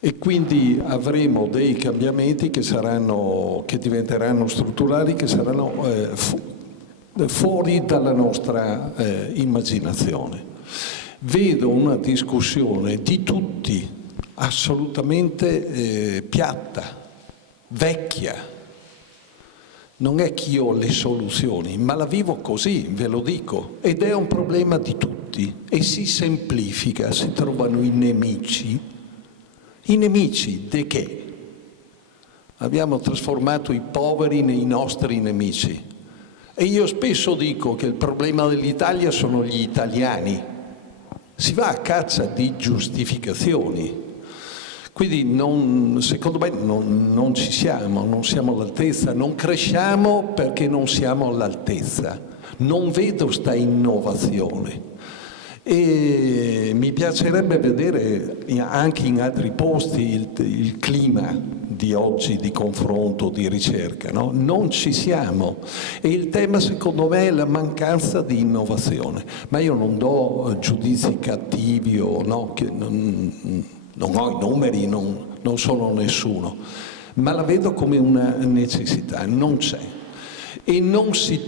E quindi avremo dei cambiamenti che diventeranno strutturali, che saranno fuori dalla nostra immaginazione. Vedo una discussione di tutti assolutamente piatta, vecchia. Non è che io ho le soluzioni, ma la vivo così, ve lo dico, ed è un problema di tutti e si semplifica, si trovano i nemici. I nemici di che? Abbiamo trasformato i poveri nei nostri nemici. E io spesso dico che il problema dell'Italia sono gli italiani. Si va a caccia di giustificazioni. Quindi secondo me non ci siamo, non siamo all'altezza, non cresciamo perché non siamo all'altezza. Non vedo sta innovazione. E mi piacerebbe vedere anche in altri posti il clima di oggi di confronto, di ricerca, no? Non ci siamo e il tema secondo me è la mancanza di innovazione, ma io non do giudizi cattivi o no, che non ho i numeri, non sono nessuno, ma la vedo come una necessità, non c'è. E non si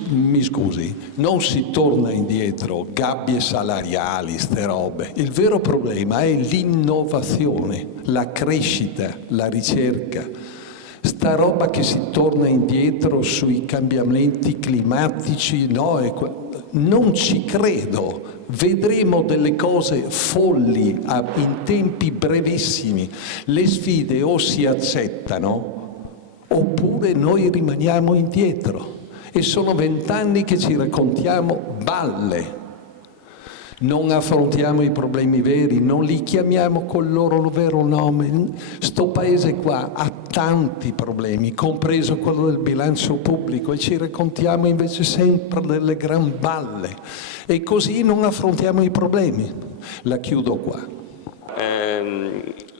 torna indietro, gabbie salariali, ste robe. Il vero problema è l'innovazione, la crescita, la ricerca. Sta roba che si torna indietro sui cambiamenti climatici, no? Non ci credo. Vedremo delle cose folli in tempi brevissimi. Le sfide o si accettano oppure noi rimaniamo indietro. E sono 20 anni che ci raccontiamo balle. Non affrontiamo i problemi veri, non li chiamiamo col loro vero nome. Sto paese qua ha tanti problemi, compreso quello del bilancio pubblico, e ci raccontiamo invece sempre delle gran balle. E così non affrontiamo i problemi. La chiudo qua.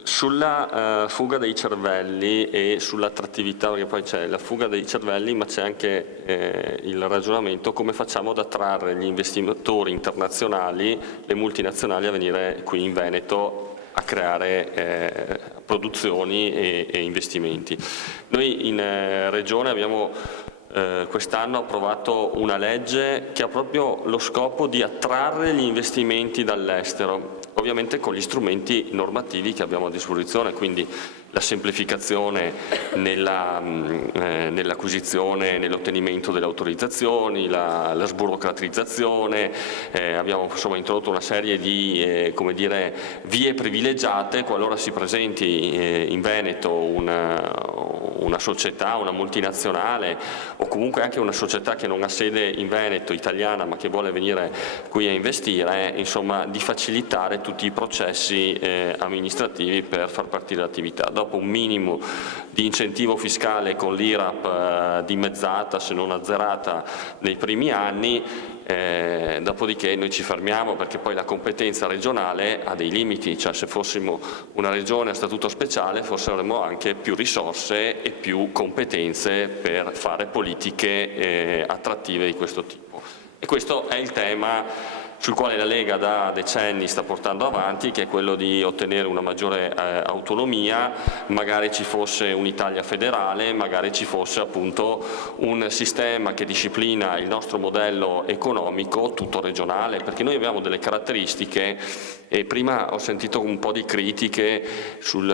Sulla fuga dei cervelli e sull'attrattività, perché poi c'è la fuga dei cervelli, ma c'è anche il ragionamento come facciamo ad attrarre gli investitori internazionali, le multinazionali, a venire qui in Veneto a creare produzioni e investimenti. Noi in Regione abbiamo quest'anno approvato una legge che ha proprio lo scopo di attrarre gli investimenti dall'estero, ovviamente con gli strumenti normativi che abbiamo a disposizione, quindi la semplificazione nell'acquisizione, nell'ottenimento delle autorizzazioni, la sburocratizzazione, abbiamo insomma introdotto una serie di come dire, vie privilegiate qualora si presenti in Veneto una società, una multinazionale o comunque anche una società che non ha sede in Veneto, italiana, ma che vuole venire qui a investire, insomma di facilitare tutti i processi amministrativi per far partire l'attività. Dopo un minimo di incentivo fiscale con l'IRAP dimezzata se non azzerata nei primi anni, dopodiché noi ci fermiamo, perché poi la competenza regionale ha dei limiti, cioè se fossimo una regione a statuto speciale forse avremmo anche più risorse e più competenze per fare politiche attrattive di questo tipo. E questo è il tema sul quale la Lega da decenni sta portando avanti, che è quello di ottenere una maggiore autonomia, magari ci fosse un'Italia federale, magari ci fosse appunto un sistema che disciplina il nostro modello economico tutto regionale, perché noi abbiamo delle caratteristiche, e prima ho sentito un po' di critiche sul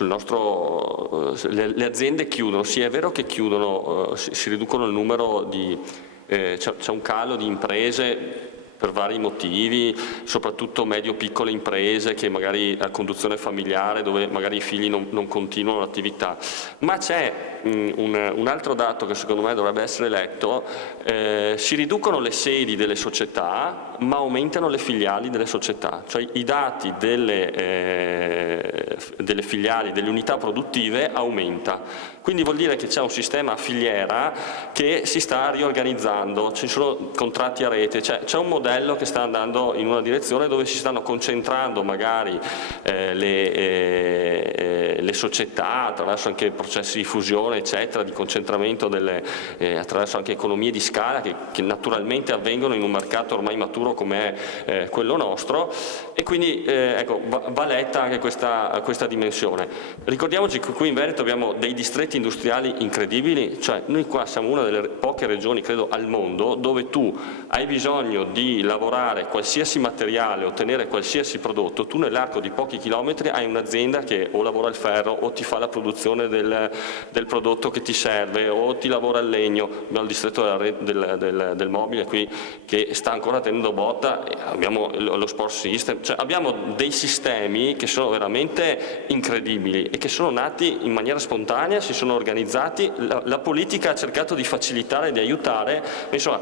nostro... le aziende chiudono, sì è vero che chiudono, si riducono il numero di... c'è un calo di imprese per vari motivi, soprattutto medio-piccole imprese che magari a conduzione familiare, dove magari i figli non continuano l'attività. Ma c'è un altro dato che secondo me dovrebbe essere letto: si riducono le sedi delle società, ma aumentano le filiali delle società, cioè i dati delle filiali, delle unità produttive aumenta. Quindi vuol dire che c'è un sistema a filiera che si sta riorganizzando, ci sono contratti a rete, c'è un modello che sta andando in una direzione dove si stanno concentrando magari le società attraverso anche processi di fusione, eccetera, di concentramento attraverso anche economie di scala che naturalmente avvengono in un mercato ormai maturo come è quello nostro, e quindi ecco, va letta anche questa dimensione. Ricordiamoci che qui in Veneto abbiamo dei distretti industriali incredibili, cioè noi qua siamo una delle poche regioni, credo, al mondo dove tu hai bisogno di lavorare qualsiasi materiale, ottenere qualsiasi prodotto, tu nell'arco di pochi chilometri hai un'azienda che o lavora il ferro o ti fa la produzione del prodotto che ti serve o ti lavora il legno. Abbiamo il distretto del mobile qui che sta ancora tenendo botta, abbiamo lo sport system, cioè abbiamo dei sistemi che sono veramente incredibili e che sono nati in maniera spontanea, si sono organizzati, la politica ha cercato di facilitare, di aiutare, insomma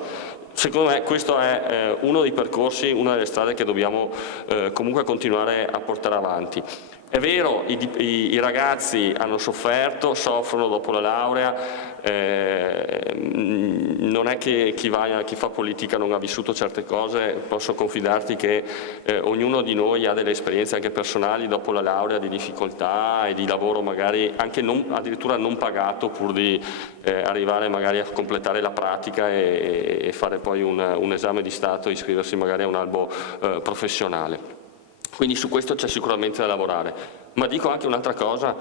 secondo me questo è uno dei percorsi, una delle strade che dobbiamo comunque continuare a portare avanti. È vero, i ragazzi hanno sofferto, soffrono dopo la laurea, non è che chi fa politica non ha vissuto certe cose, posso confidarti che ognuno di noi ha delle esperienze anche personali dopo la laurea di difficoltà e di lavoro magari anche addirittura non pagato pur di arrivare magari a completare la pratica e fare poi un esame di Stato e iscriversi magari a un albo professionale. Quindi su questo c'è sicuramente da lavorare. Ma dico anche un'altra cosa,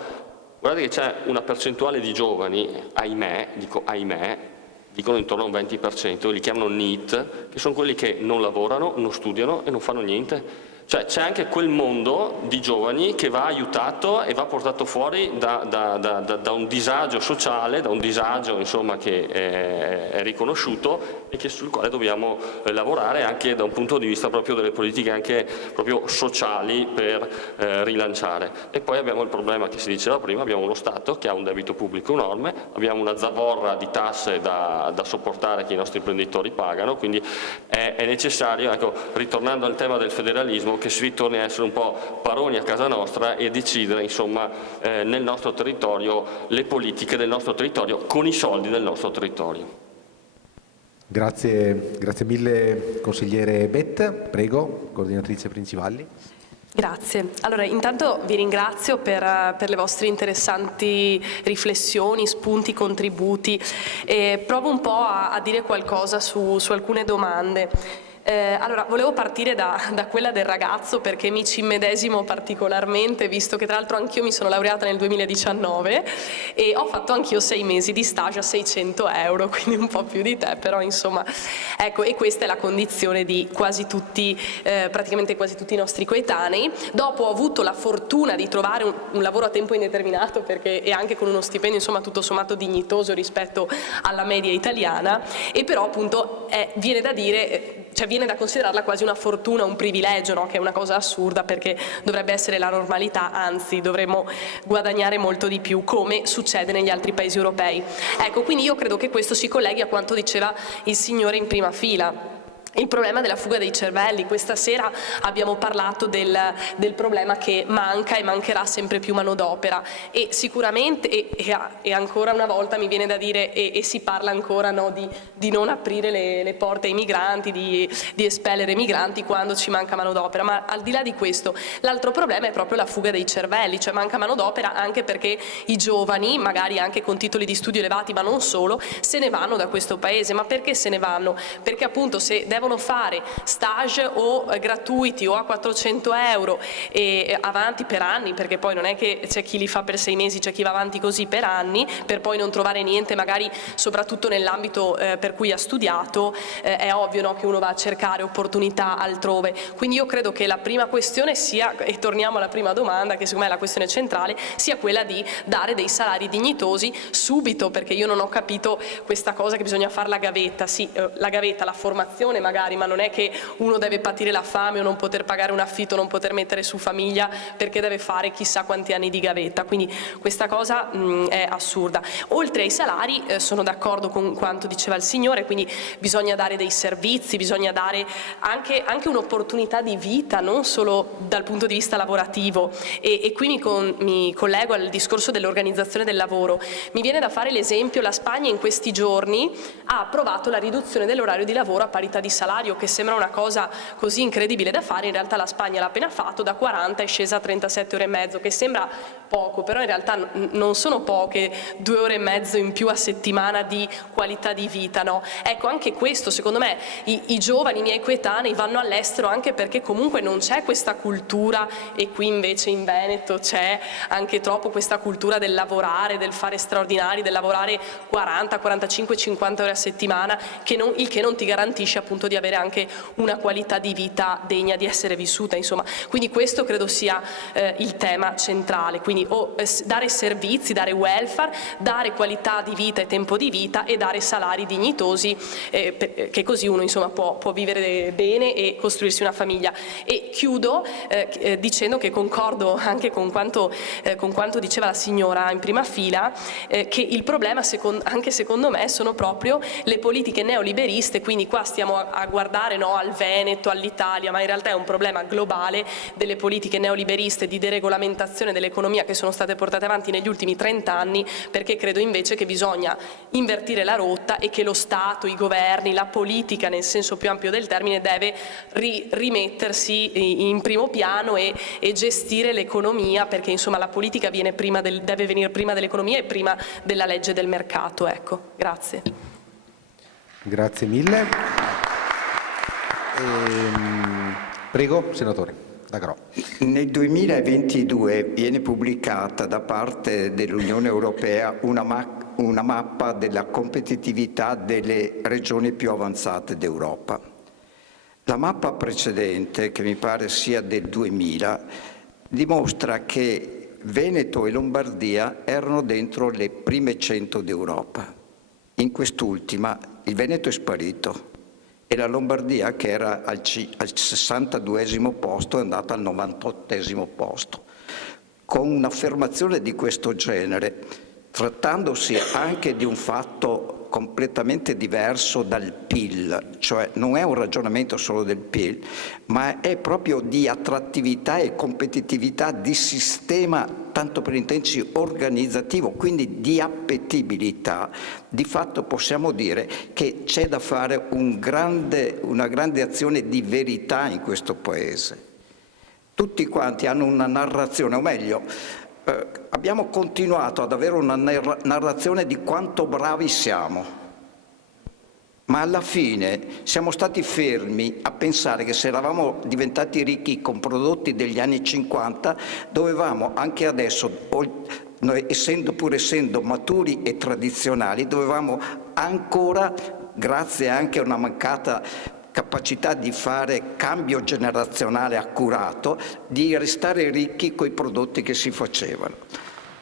guardate che c'è una percentuale di giovani, ahimè, dicono intorno a un 20%, li chiamano NEET, che sono quelli che non lavorano, non studiano e non fanno niente. Cioè c'è anche quel mondo di giovani che va aiutato e va portato fuori da un disagio sociale, da un disagio insomma che è riconosciuto e sul quale dobbiamo lavorare anche da un punto di vista proprio delle politiche anche proprio sociali per rilanciare. E poi abbiamo il problema che si diceva prima, abbiamo uno Stato che ha un debito pubblico enorme, abbiamo una zavorra di tasse da sopportare che i nostri imprenditori pagano, quindi è necessario, ecco, ritornando al tema del federalismo, che si ritorni a essere un po' padroni a casa nostra e decidere insomma nel nostro territorio le politiche del nostro territorio con i soldi del nostro territorio. Grazie mille consigliere Bet, prego, coordinatrice Principalli. Grazie. Allora, intanto vi ringrazio per le vostre interessanti riflessioni, spunti, contributi e provo un po' a dire qualcosa su alcune domande. Allora, volevo partire da quella del ragazzo perché mi ci immedesimo particolarmente, visto che tra l'altro anch'io mi sono laureata nel 2019 e ho fatto anch'io 6 mesi di stage a 600 euro, quindi un po' più di te, però insomma, ecco, e questa è la condizione di quasi tutti, praticamente quasi tutti i nostri coetanei. Dopo ho avuto la fortuna di trovare un lavoro a tempo indeterminato e anche con uno stipendio insomma tutto sommato dignitoso rispetto alla media italiana, e però appunto viene da dire, cioè viene da considerarla quasi una fortuna, un privilegio, no? Che è una cosa assurda perché dovrebbe essere la normalità, anzi dovremmo guadagnare molto di più, come succede negli altri paesi europei. Ecco, quindi io credo che questo si colleghi a quanto diceva il signore in prima fila. Il problema della fuga dei cervelli. Questa sera abbiamo parlato del problema che manca e mancherà sempre più manodopera, e sicuramente, e ancora una volta mi viene da dire, e si parla ancora, no, di non aprire le porte ai migranti, di espellere i migranti quando ci manca manodopera, ma al di là di questo l'altro problema è proprio la fuga dei cervelli, cioè manca manodopera anche perché i giovani, magari anche con titoli di studio elevati ma non solo, se ne vanno da questo paese. Ma perché se ne vanno? Perché appunto se devono fare stage o gratuiti o a 400 euro e avanti per anni, perché poi non è che c'è chi li fa per 6 mesi, c'è chi va avanti così per anni per poi non trovare niente, magari soprattutto nell'ambito per cui ha studiato, è ovvio, no, che uno va a cercare opportunità altrove. Quindi io credo che la prima questione sia, e torniamo alla prima domanda che secondo me è la questione centrale, sia quella di dare dei salari dignitosi subito, perché io non ho capito questa cosa che bisogna fare la gavetta. Sì, la gavetta, la formazione magari, ma non è che uno deve patire la fame o non poter pagare un affitto, non poter mettere su famiglia perché deve fare chissà quanti anni di gavetta. Quindi questa cosa è assurda. Oltre ai salari, sono d'accordo con quanto diceva il signore, quindi bisogna dare dei servizi, bisogna dare anche un'opportunità di vita, non solo dal punto di vista lavorativo. E qui mi collego al discorso dell'organizzazione del lavoro. Mi viene da fare l'esempio: la Spagna in questi giorni ha approvato la riduzione dell'orario di lavoro a parità di salario, che sembra una cosa così incredibile da fare. In realtà la Spagna l'ha appena fatto, da 40 è scesa a 37 ore e mezzo, che sembra poco, però in realtà non sono poche 2 ore e mezzo in più a settimana di qualità di vita, no? Ecco, anche questo, secondo me, i giovani, i miei coetanei vanno all'estero anche perché comunque non c'è questa cultura, e qui invece in Veneto c'è anche troppo questa cultura del lavorare, del fare straordinari, del lavorare 40, 45, 50 ore a settimana, il che non ti garantisce appunto di avere anche una qualità di vita degna di essere vissuta, insomma. Quindi questo credo sia il tema centrale, quindi dare servizi, dare welfare, dare qualità di vita e tempo di vita e dare salari dignitosi, che così uno insomma può vivere bene e costruirsi una famiglia. E chiudo dicendo che concordo anche con quanto diceva la signora in prima fila, che il problema anche secondo me sono proprio le politiche neoliberiste. Quindi qua stiamo a guardare, no, al Veneto, all'Italia, ma in realtà è un problema globale delle politiche neoliberiste di deregolamentazione dell'economia che sono state portate avanti negli ultimi 30 anni, perché credo invece che bisogna invertire la rotta e che lo Stato, i governi, la politica nel senso più ampio del termine deve rimettersi in primo piano e gestire l'economia, perché insomma la politica deve venire prima dell'economia e prima della legge del mercato. Ecco, grazie. Grazie mille. Prego, senatore D'Agro. Nel 2022 viene pubblicata da parte dell'Unione Europea una mappa della competitività delle regioni più avanzate d'Europa. La mappa precedente, che mi pare sia del 2000, dimostra che Veneto e Lombardia erano dentro le prime 100 d'Europa. In quest'ultima il Veneto è sparito e la Lombardia, che era al 62esimo posto, è andata al 98esimo posto. Con un'affermazione di questo genere, trattandosi anche di un fatto completamente diverso dal PIL, cioè non è un ragionamento solo del PIL, ma è proprio di attrattività e competitività di sistema, tanto per intenderci organizzativo, quindi di appetibilità. Di fatto possiamo dire che c'è da fare una grande azione di verità in questo Paese. Tutti quanti hanno una narrazione, o meglio, abbiamo continuato ad avere una narrazione di quanto bravi siamo, ma alla fine siamo stati fermi a pensare che se eravamo diventati ricchi con prodotti degli anni 50, dovevamo anche adesso, noi pur essendo maturi e tradizionali, dovevamo ancora, grazie anche a una mancata capacità di fare cambio generazionale accurato, di restare ricchi coi prodotti che si facevano.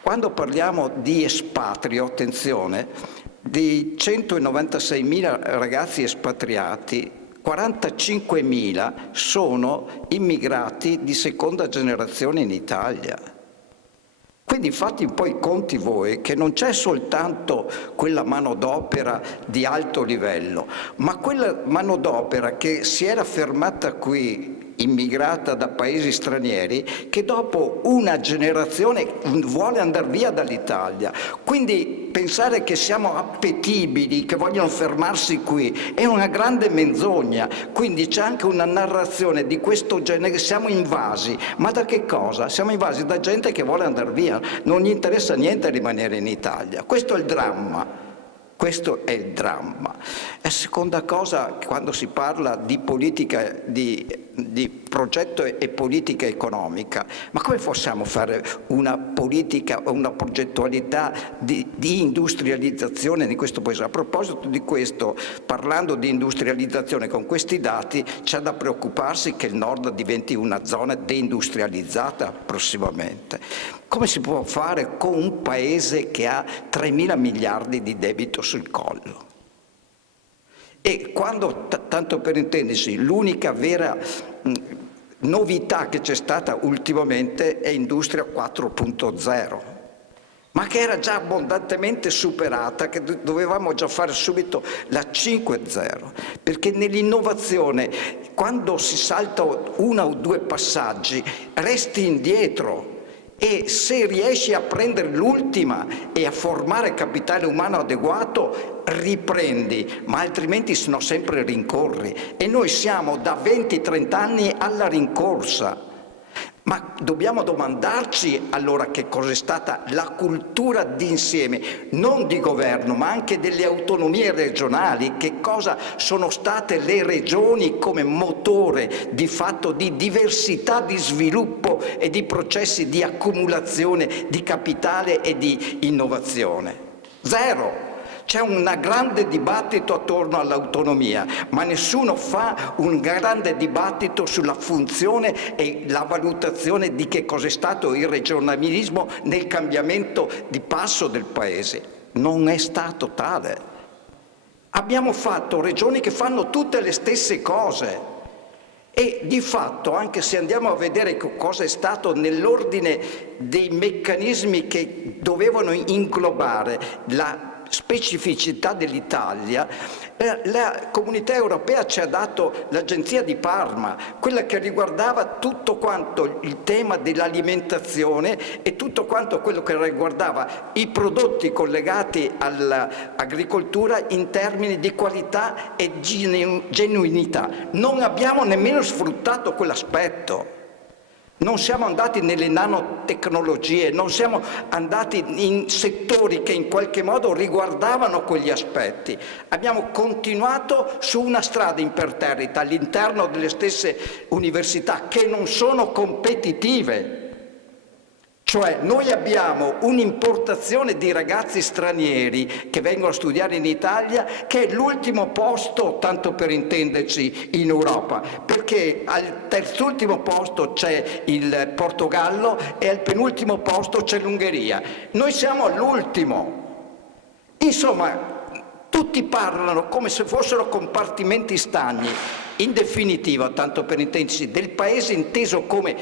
Quando parliamo di espatrio, attenzione, di 196.000 ragazzi espatriati, 45.000 sono immigrati di seconda generazione in Italia. Quindi fate un po' i conti voi che non c'è soltanto quella manodopera di alto livello, ma quella manodopera che si era fermata qui, immigrata da paesi stranieri, che dopo una generazione vuole andare via dall'Italia. Quindi pensare che siamo appetibili, che vogliono fermarsi qui, è una grande menzogna. Quindi c'è anche una narrazione di questo genere, che siamo invasi. Ma da che cosa? Siamo invasi da gente che vuole andare via, non gli interessa niente rimanere in Italia. Questo è il dramma. Questo è il dramma. E seconda cosa, quando si parla di politica, di progetto e politica economica, ma come possiamo fare una politica o una progettualità di industrializzazione di questo paese? A proposito di questo, parlando di industrializzazione con questi dati, c'è da preoccuparsi che il Nord diventi una zona deindustrializzata prossimamente. Come si può fare con un paese che ha 3.000 miliardi di debito sul collo? E quando, tanto per intendersi, l'unica vera novità che c'è stata ultimamente è Industria 4.0, ma che era già abbondantemente superata, che dovevamo già fare subito la 5.0, perché nell'innovazione, quando si salta uno o due passaggi, resti indietro. E se riesci a prendere l'ultima e a formare capitale umano adeguato, riprendi, ma altrimenti sono sempre rincorri. E noi siamo da 20-30 anni alla rincorsa. Ma dobbiamo domandarci allora che cosa è stata la cultura d'insieme, non di governo, ma anche delle autonomie regionali, che cosa sono state le regioni come motore di fatto di diversità di sviluppo e di processi di accumulazione di capitale e di innovazione. Zero. C'è un grande dibattito attorno all'autonomia, ma nessuno fa un grande dibattito sulla funzione e la valutazione di che cos'è stato il regionalismo nel cambiamento di passo del Paese. Non è stato tale. Abbiamo fatto regioni che fanno tutte le stesse cose. E di fatto, anche se andiamo a vedere cosa è stato nell'ordine dei meccanismi che dovevano inglobare la specificità dell'Italia, la Comunità Europea ci ha dato l'Agenzia di Parma, quella che riguardava tutto quanto il tema dell'alimentazione e tutto quanto quello che riguardava i prodotti collegati all'agricoltura in termini di qualità e genuinità. Non abbiamo nemmeno sfruttato quell'aspetto. Non siamo andati nelle nanotecnologie, non siamo andati in settori che in qualche modo riguardavano quegli aspetti. Abbiamo continuato su una strada imperterrita all'interno delle stesse università che non sono competitive. Cioè noi abbiamo un'importazione di ragazzi stranieri che vengono a studiare in Italia che è l'ultimo posto, tanto per intenderci, in Europa, perché al terzultimo posto c'è il Portogallo e al penultimo posto c'è l'Ungheria. Noi siamo all'ultimo. Insomma, tutti parlano come se fossero compartimenti stagni. In definitiva, tanto per intenderci, del paese inteso come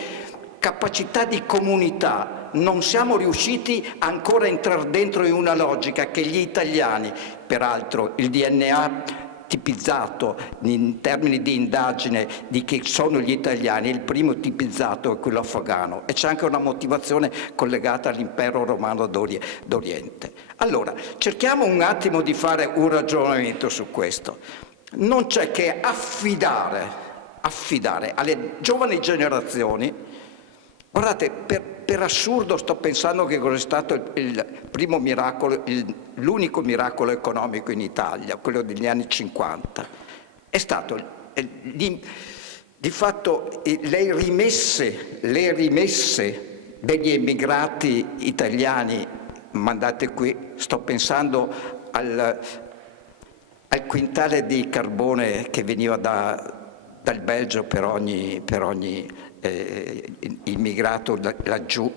capacità di comunità. Non siamo riusciti ancora a entrare dentro in una logica che gli italiani, peraltro il DNA tipizzato in termini di indagine di chi sono gli italiani, il primo tipizzato è quello afghano e c'è anche una motivazione collegata all'impero romano d'Oriente. Allora, cerchiamo un attimo di fare un ragionamento su questo. Non c'è che affidare alle giovani generazioni. Guardate, per per assurdo sto pensando che cos'è stato il primo miracolo, l'unico miracolo economico in Italia, quello degli anni 50. È stato di fatto le rimesse degli emigrati italiani mandate qui. Sto pensando al quintale di carbone che veniva dal Belgio per ogni immigrato laggiù.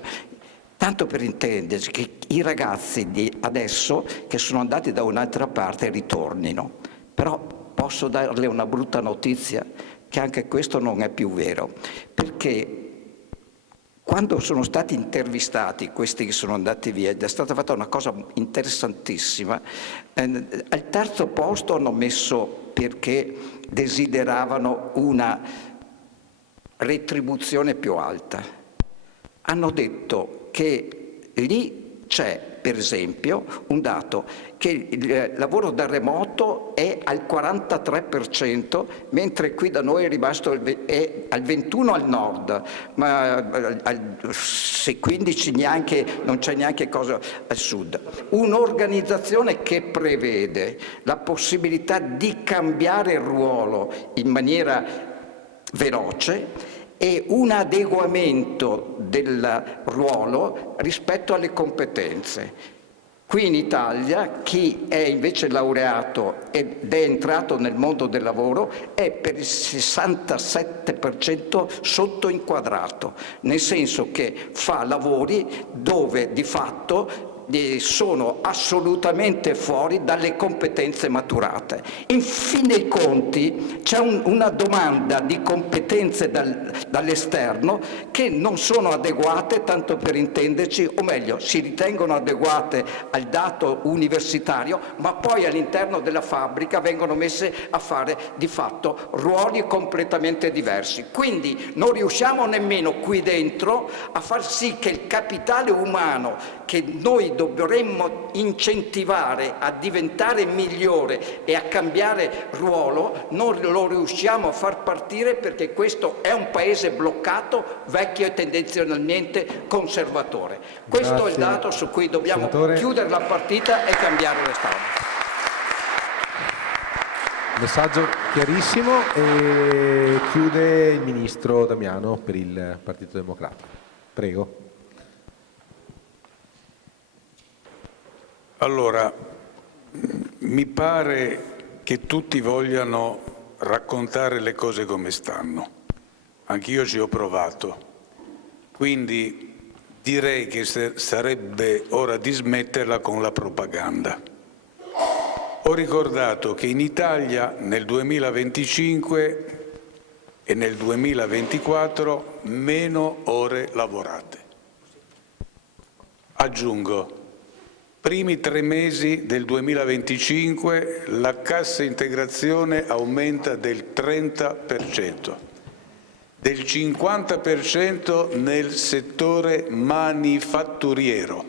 Tanto per intenderci, che i ragazzi di adesso che sono andati da un'altra parte ritornino. Però posso darle una brutta notizia, che anche questo non è più vero, perché quando sono stati intervistati questi che sono andati via, ed è stata fatta una cosa interessantissima, al terzo posto hanno messo perché desideravano una retribuzione più alta. Hanno detto che lì c'è, per esempio, un dato, che il lavoro da remoto è al 43%, mentre qui da noi è rimasto è al 21% al nord, ma se 15 non c'è neanche cosa al sud. Un'organizzazione che prevede la possibilità di cambiare il ruolo in maniera veloce e un adeguamento del ruolo rispetto alle competenze. Qui in Italia chi è invece laureato ed è entrato nel mondo del lavoro è per il 67% sottoinquadrato, nel senso che fa lavori dove di fatto sono assolutamente fuori dalle competenze maturate. In fin dei conti c'è una domanda di competenze dall'esterno che non sono adeguate, tanto per intenderci, o meglio, si ritengono adeguate al dato universitario, ma poi all'interno della fabbrica vengono messe a fare di fatto ruoli completamente diversi. Quindi non riusciamo nemmeno qui dentro a far sì che il capitale umano che noi dovremmo incentivare a diventare migliore e a cambiare ruolo, non lo riusciamo a far partire perché questo è un paese bloccato, vecchio e tendenzialmente conservatore. Questo è il dato su cui dobbiamo chiudere la partita e cambiare le strade. Messaggio chiarissimo, e chiude il ministro Damiano per il Partito Democratico. Prego. Allora, mi pare che tutti vogliano raccontare le cose come stanno. Anch'io ci ho provato. Quindi direi che sarebbe ora di smetterla con la propaganda. Ho ricordato che in Italia nel 2025 e nel 2024 meno ore lavorate. Aggiungo, primi 3 mesi del 2025 la cassa integrazione aumenta del 30%, del 50% nel settore manifatturiero.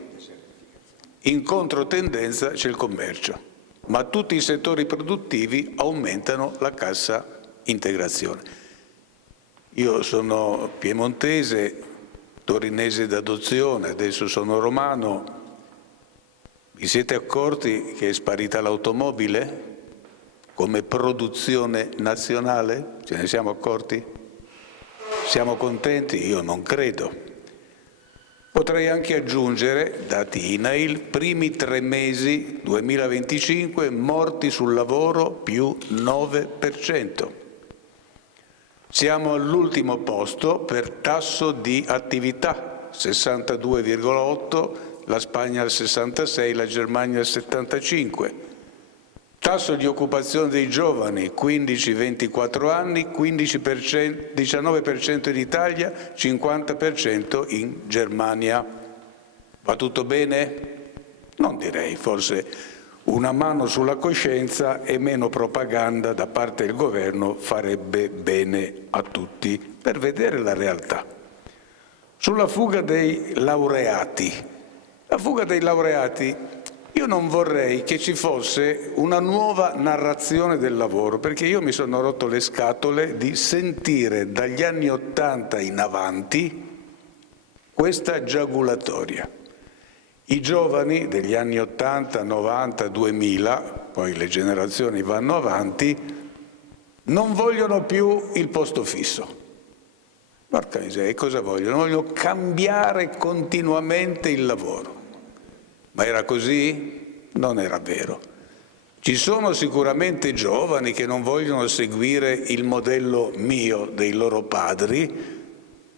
In controtendenza c'è il commercio, ma tutti i settori produttivi aumentano la cassa integrazione. Io sono piemontese, torinese d'adozione, adesso sono romano. Vi siete accorti che è sparita l'automobile come produzione nazionale? Ce ne siamo accorti? Siamo contenti? Io non credo. Potrei anche aggiungere, dati INAIL, primi 3 mesi 2025 morti sul lavoro più 9%. Siamo all'ultimo posto per tasso di attività, 62,8%, la Spagna al 66, la Germania al 75. Tasso di occupazione dei giovani, 15-24 anni, 19% in Italia, 50% in Germania. Va tutto bene? Non direi, forse una mano sulla coscienza e meno propaganda da parte del governo farebbe bene a tutti per vedere la realtà. Sulla fuga dei laureati. La fuga dei laureati, io non vorrei che ci fosse una nuova narrazione del lavoro, perché io mi sono rotto le scatole di sentire dagli anni '80 in avanti questa giagulatoria. I giovani degli anni 80, 90, 2000, poi le generazioni vanno avanti, non vogliono più il posto fisso. Porca miseria, cosa vogliono? Vogliono cambiare continuamente il lavoro. Ma era così? Non era vero. Ci sono sicuramente giovani che non vogliono seguire il modello mio, dei loro padri,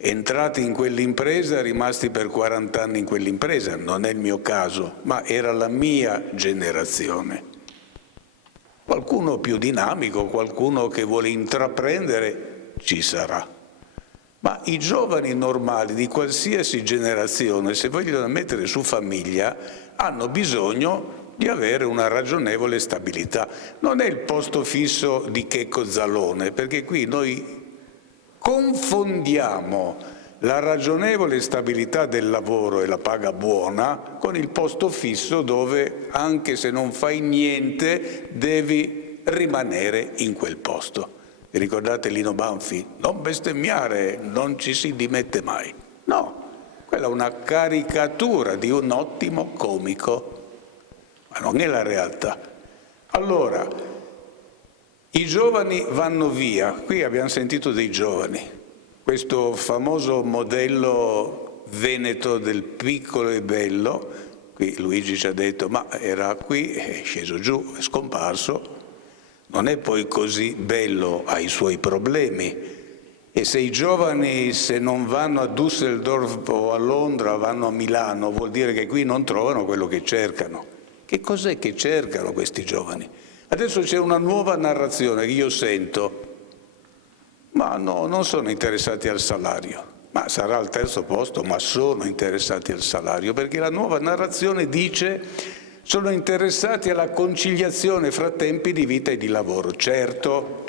entrati in quell'impresa, rimasti per 40 anni in quell'impresa. Non è il mio caso, ma era la mia generazione. Qualcuno più dinamico, qualcuno che vuole intraprendere, ci sarà. Ma i giovani normali di qualsiasi generazione, se vogliono mettere su famiglia, hanno bisogno di avere una ragionevole stabilità. Non è il posto fisso di Checco Zalone, perché qui noi confondiamo la ragionevole stabilità del lavoro e la paga buona con il posto fisso dove, anche se non fai niente, devi rimanere in quel posto. Vi ricordate Lino Banfi? Non bestemmiare, non ci si dimette mai. No, quella è una caricatura di un ottimo comico, ma non è la realtà. Allora, i giovani vanno via. Qui abbiamo sentito dei giovani. Questo famoso modello veneto del piccolo e bello, qui Luigi ci ha detto, ma era qui, è sceso giù, è scomparso. Non è poi così bello, ha i suoi problemi. E se i giovani, se non vanno a Düsseldorf o a Londra, vanno a Milano, vuol dire che qui non trovano quello che cercano. Che cos'è che cercano questi giovani? Adesso c'è una nuova narrazione che io sento, ma no, non sono interessati al salario. Ma sarà al terzo posto, ma sono interessati al salario, perché la nuova narrazione dice sono interessati alla conciliazione fra tempi di vita e di lavoro. Certo,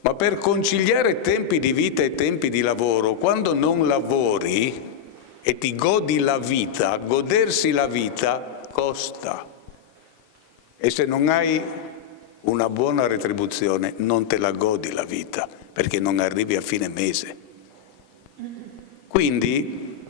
ma per conciliare tempi di vita e tempi di lavoro, quando non lavori e ti godi la vita, godersi la vita costa. E se non hai una buona retribuzione non te la godi la vita, perché non arrivi a fine mese. Quindi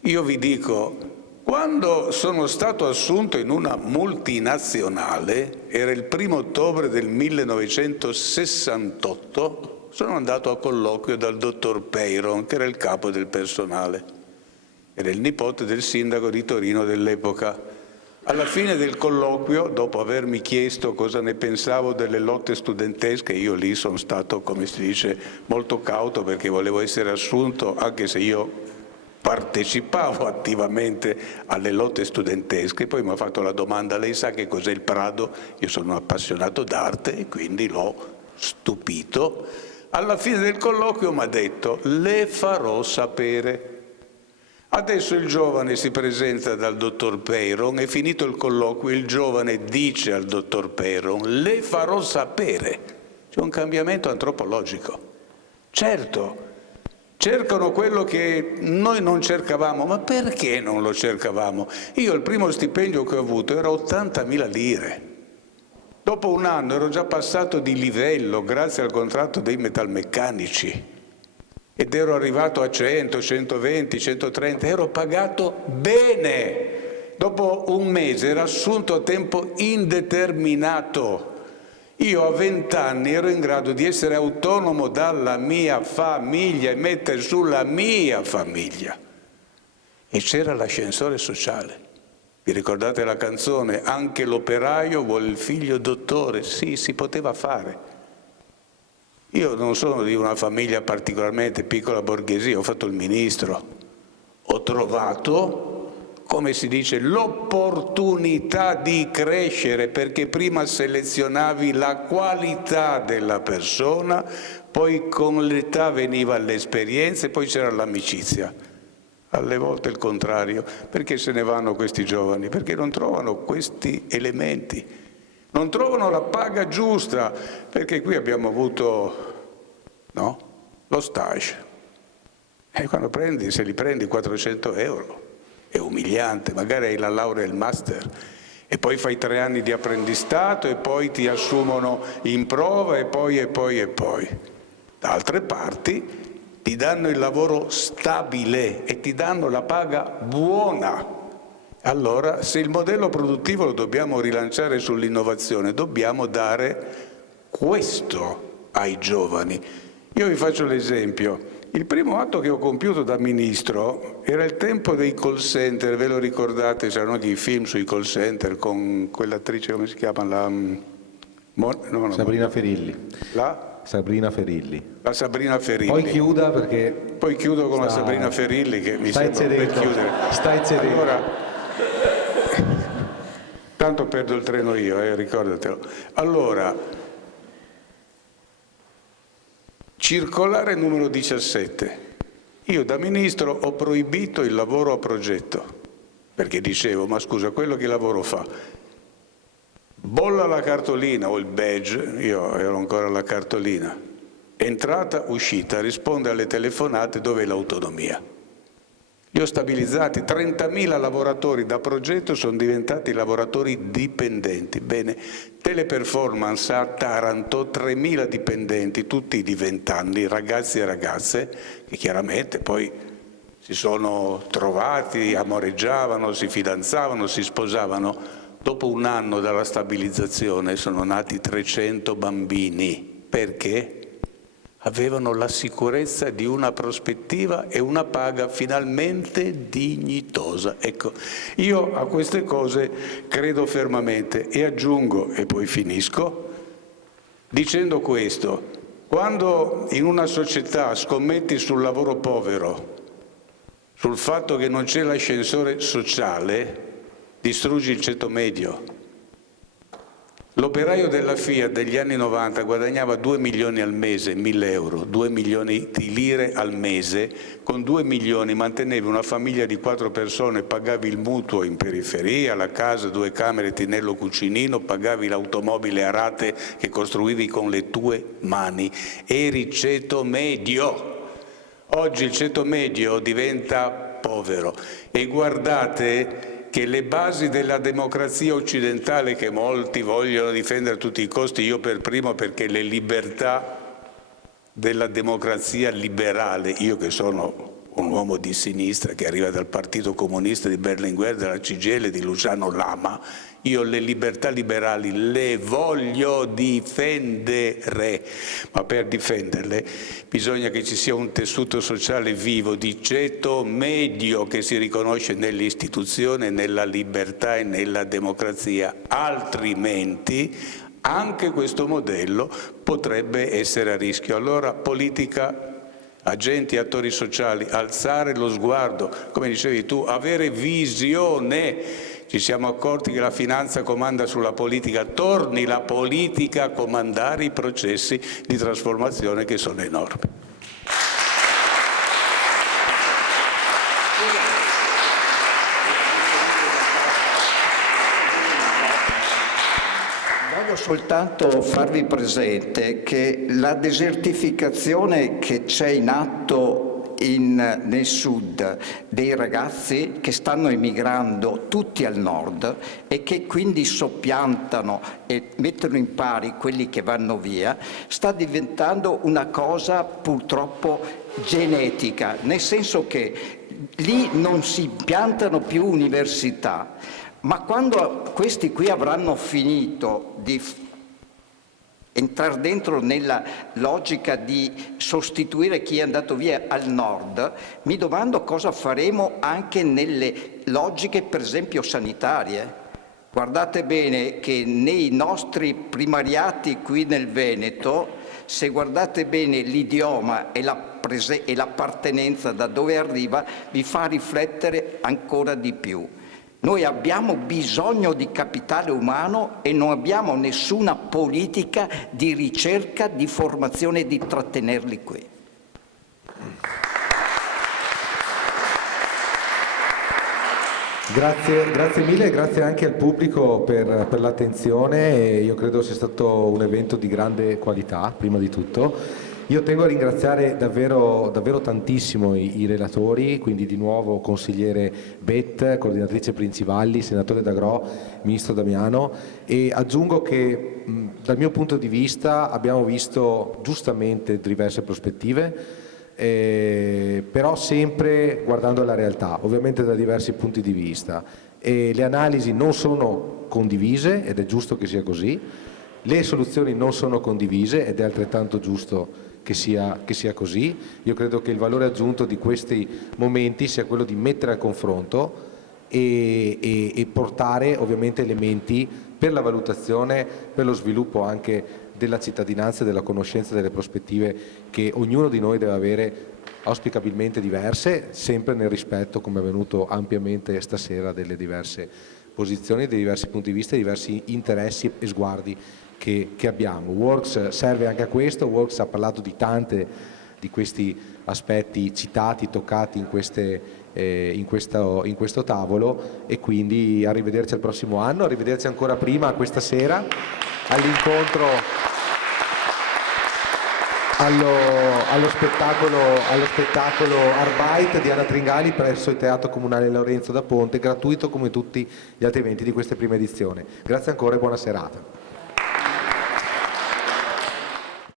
io vi dico, quando sono stato assunto in una multinazionale, era il 1° ottobre del 1968, sono andato a colloquio dal dottor Peyron, che era il capo del personale. Era il nipote del sindaco di Torino dell'epoca. Alla fine del colloquio, dopo avermi chiesto cosa ne pensavo delle lotte studentesche, io lì sono stato, come si dice, molto cauto perché volevo essere assunto, anche se io partecipavo attivamente alle lotte studentesche. Poi mi ha fatto la domanda, lei sa che cos'è il Prado? Io sono un appassionato d'arte e quindi l'ho stupito. Alla fine del colloquio mi ha detto, le farò sapere. Adesso il giovane si presenta dal dottor Peyron, è finito il colloquio, il giovane dice al dottor Peyron, le farò sapere. C'è un cambiamento antropologico. Certo, cercano quello che noi non cercavamo, ma perché non lo cercavamo? Io il primo stipendio che ho avuto era 80.000 lire. Dopo un anno ero già passato di livello grazie al contratto dei metalmeccanici. Ed ero arrivato a 100, 120, 130, ero pagato bene. Dopo un mese ero assunto a tempo indeterminato. Io a 20 anni ero in grado di essere autonomo dalla mia famiglia e mettere sulla mia famiglia. E c'era l'ascensore sociale. Vi ricordate la canzone? Anche l'operaio vuole il figlio dottore. Sì, si poteva fare. Io non sono di una famiglia particolarmente piccola borghesia, ho fatto il ministro, ho trovato, come si dice, l'opportunità di crescere, perché prima selezionavi la qualità della persona, poi con l'età veniva l'esperienza e poi c'era l'amicizia. Alle volte il contrario. Perché se ne vanno questi giovani? Perché non trovano questi elementi. Non trovano la paga giusta, perché qui abbiamo avuto, no, lo stage. E quando prendi, se li prendi 400 euro, è umiliante, magari hai la laurea e il master, e poi fai 3 anni di apprendistato, e poi ti assumono in prova, e poi. Da altre parti ti danno il lavoro stabile e ti danno la paga buona. Allora, se il modello produttivo lo dobbiamo rilanciare sull'innovazione, dobbiamo dare questo ai giovani. Io vi faccio l'esempio. Il primo atto che ho compiuto da ministro era il tempo dei call center, ve lo ricordate? C'erano anche i film sui call center con quell'attrice, come si chiama? Sabrina Ferilli. Sabrina Ferilli. La Sabrina Ferilli. Poi chiuda perché... Poi chiudo con la Sabrina Ferilli che mi sembra per chiudere. Stai cedendo. Allora, tanto perdo il treno io, ricordatelo. Allora, circolare numero 17. Io da ministro ho proibito il lavoro a progetto, perché dicevo, ma scusa, quello che lavoro fa? Bolla la cartolina o il badge, io ero ancora la cartolina, entrata, uscita, risponde alle telefonate, dove è l'autonomia? Li ho stabilizzati, 30.000 lavoratori da progetto sono diventati lavoratori dipendenti. Bene, Teleperformance a Taranto, 3.000 dipendenti, tutti di 20 anni, ragazzi e ragazze, che chiaramente poi si sono trovati, amoreggiavano, si fidanzavano, si sposavano. Dopo un anno dalla stabilizzazione sono nati 300 bambini. Perché? Avevano la sicurezza di una prospettiva e una paga finalmente dignitosa. Ecco, io a queste cose credo fermamente e aggiungo, e poi finisco, dicendo questo: quando in una società scommetti sul lavoro povero, sul fatto che non c'è l'ascensore sociale, distruggi il ceto medio. L'operaio della Fiat degli anni 90 guadagnava 2 milioni al mese, 1.000 euro, 2 milioni di lire al mese. Con 2 milioni mantenevi una famiglia di 4 persone, pagavi il mutuo in periferia, la casa, 2 camere, tinello, cucinino, pagavi l'automobile a rate che costruivi con le tue mani. Eri ceto medio. Oggi il ceto medio diventa povero e guardate che le basi della democrazia occidentale, che molti vogliono difendere a tutti i costi, io per primo, perché le libertà della democrazia liberale, io che sono un uomo di sinistra che arriva dal Partito Comunista di Berlinguer, dalla CGIL, di Luciano Lama, io le libertà liberali le voglio difendere, ma per difenderle bisogna che ci sia un tessuto sociale vivo di ceto medio che si riconosce nell'istituzione, nella libertà e nella democrazia, altrimenti anche questo modello potrebbe essere a rischio. Allora politica, agenti, attori sociali, alzare lo sguardo, come dicevi tu, avere visione. Ci siamo accorti che la finanza comanda sulla politica, torni la politica a comandare i processi di trasformazione che sono enormi. Voglio soltanto farvi presente che la desertificazione che c'è in atto nel sud dei ragazzi che stanno emigrando tutti al nord e che quindi soppiantano e mettono in pari quelli che vanno via, sta diventando una cosa purtroppo genetica, nel senso che lì non si impiantano più università, ma quando questi qui avranno finito di entrare dentro nella logica di sostituire chi è andato via al nord, mi domando cosa faremo anche nelle logiche, per esempio, sanitarie. Guardate bene che nei nostri primariati qui nel Veneto, se guardate bene l'idioma e l'appartenenza da dove arriva, vi fa riflettere ancora di più. Noi abbiamo bisogno di capitale umano e non abbiamo nessuna politica di ricerca, di formazione e di trattenerli qui. Grazie mille e grazie anche al pubblico per l'attenzione. Io credo sia stato un evento di grande qualità, prima di tutto. Io tengo a ringraziare davvero tantissimo i relatori, quindi di nuovo consigliere Bet, coordinatrice Principalli, senatore D'Agrò, ministro Damiano, e aggiungo che dal mio punto di vista abbiamo visto giustamente diverse prospettive. però sempre guardando alla realtà, ovviamente da diversi punti di vista. E le analisi non sono condivise ed è giusto che sia così, le soluzioni non sono condivise ed è altrettanto giusto che sia così. Io credo che il valore aggiunto di questi momenti sia quello di mettere a confronto e portare ovviamente elementi per la valutazione, per lo sviluppo anche della cittadinanza e della conoscenza delle prospettive che ognuno di noi deve avere, auspicabilmente diverse, sempre nel rispetto, come è avvenuto ampiamente stasera, delle diverse posizioni, dei diversi punti di vista, dei diversi interessi e sguardi che abbiamo. Works serve anche a questo. Works ha parlato di tante di questi aspetti citati, toccati in questo tavolo, e quindi arrivederci al prossimo anno, arrivederci ancora prima questa sera all'incontro allo spettacolo Arbeit di Anna Tringali presso il Teatro Comunale Lorenzo da Ponte, gratuito come tutti gli altri eventi di questa prima edizione. Grazie ancora e buona serata.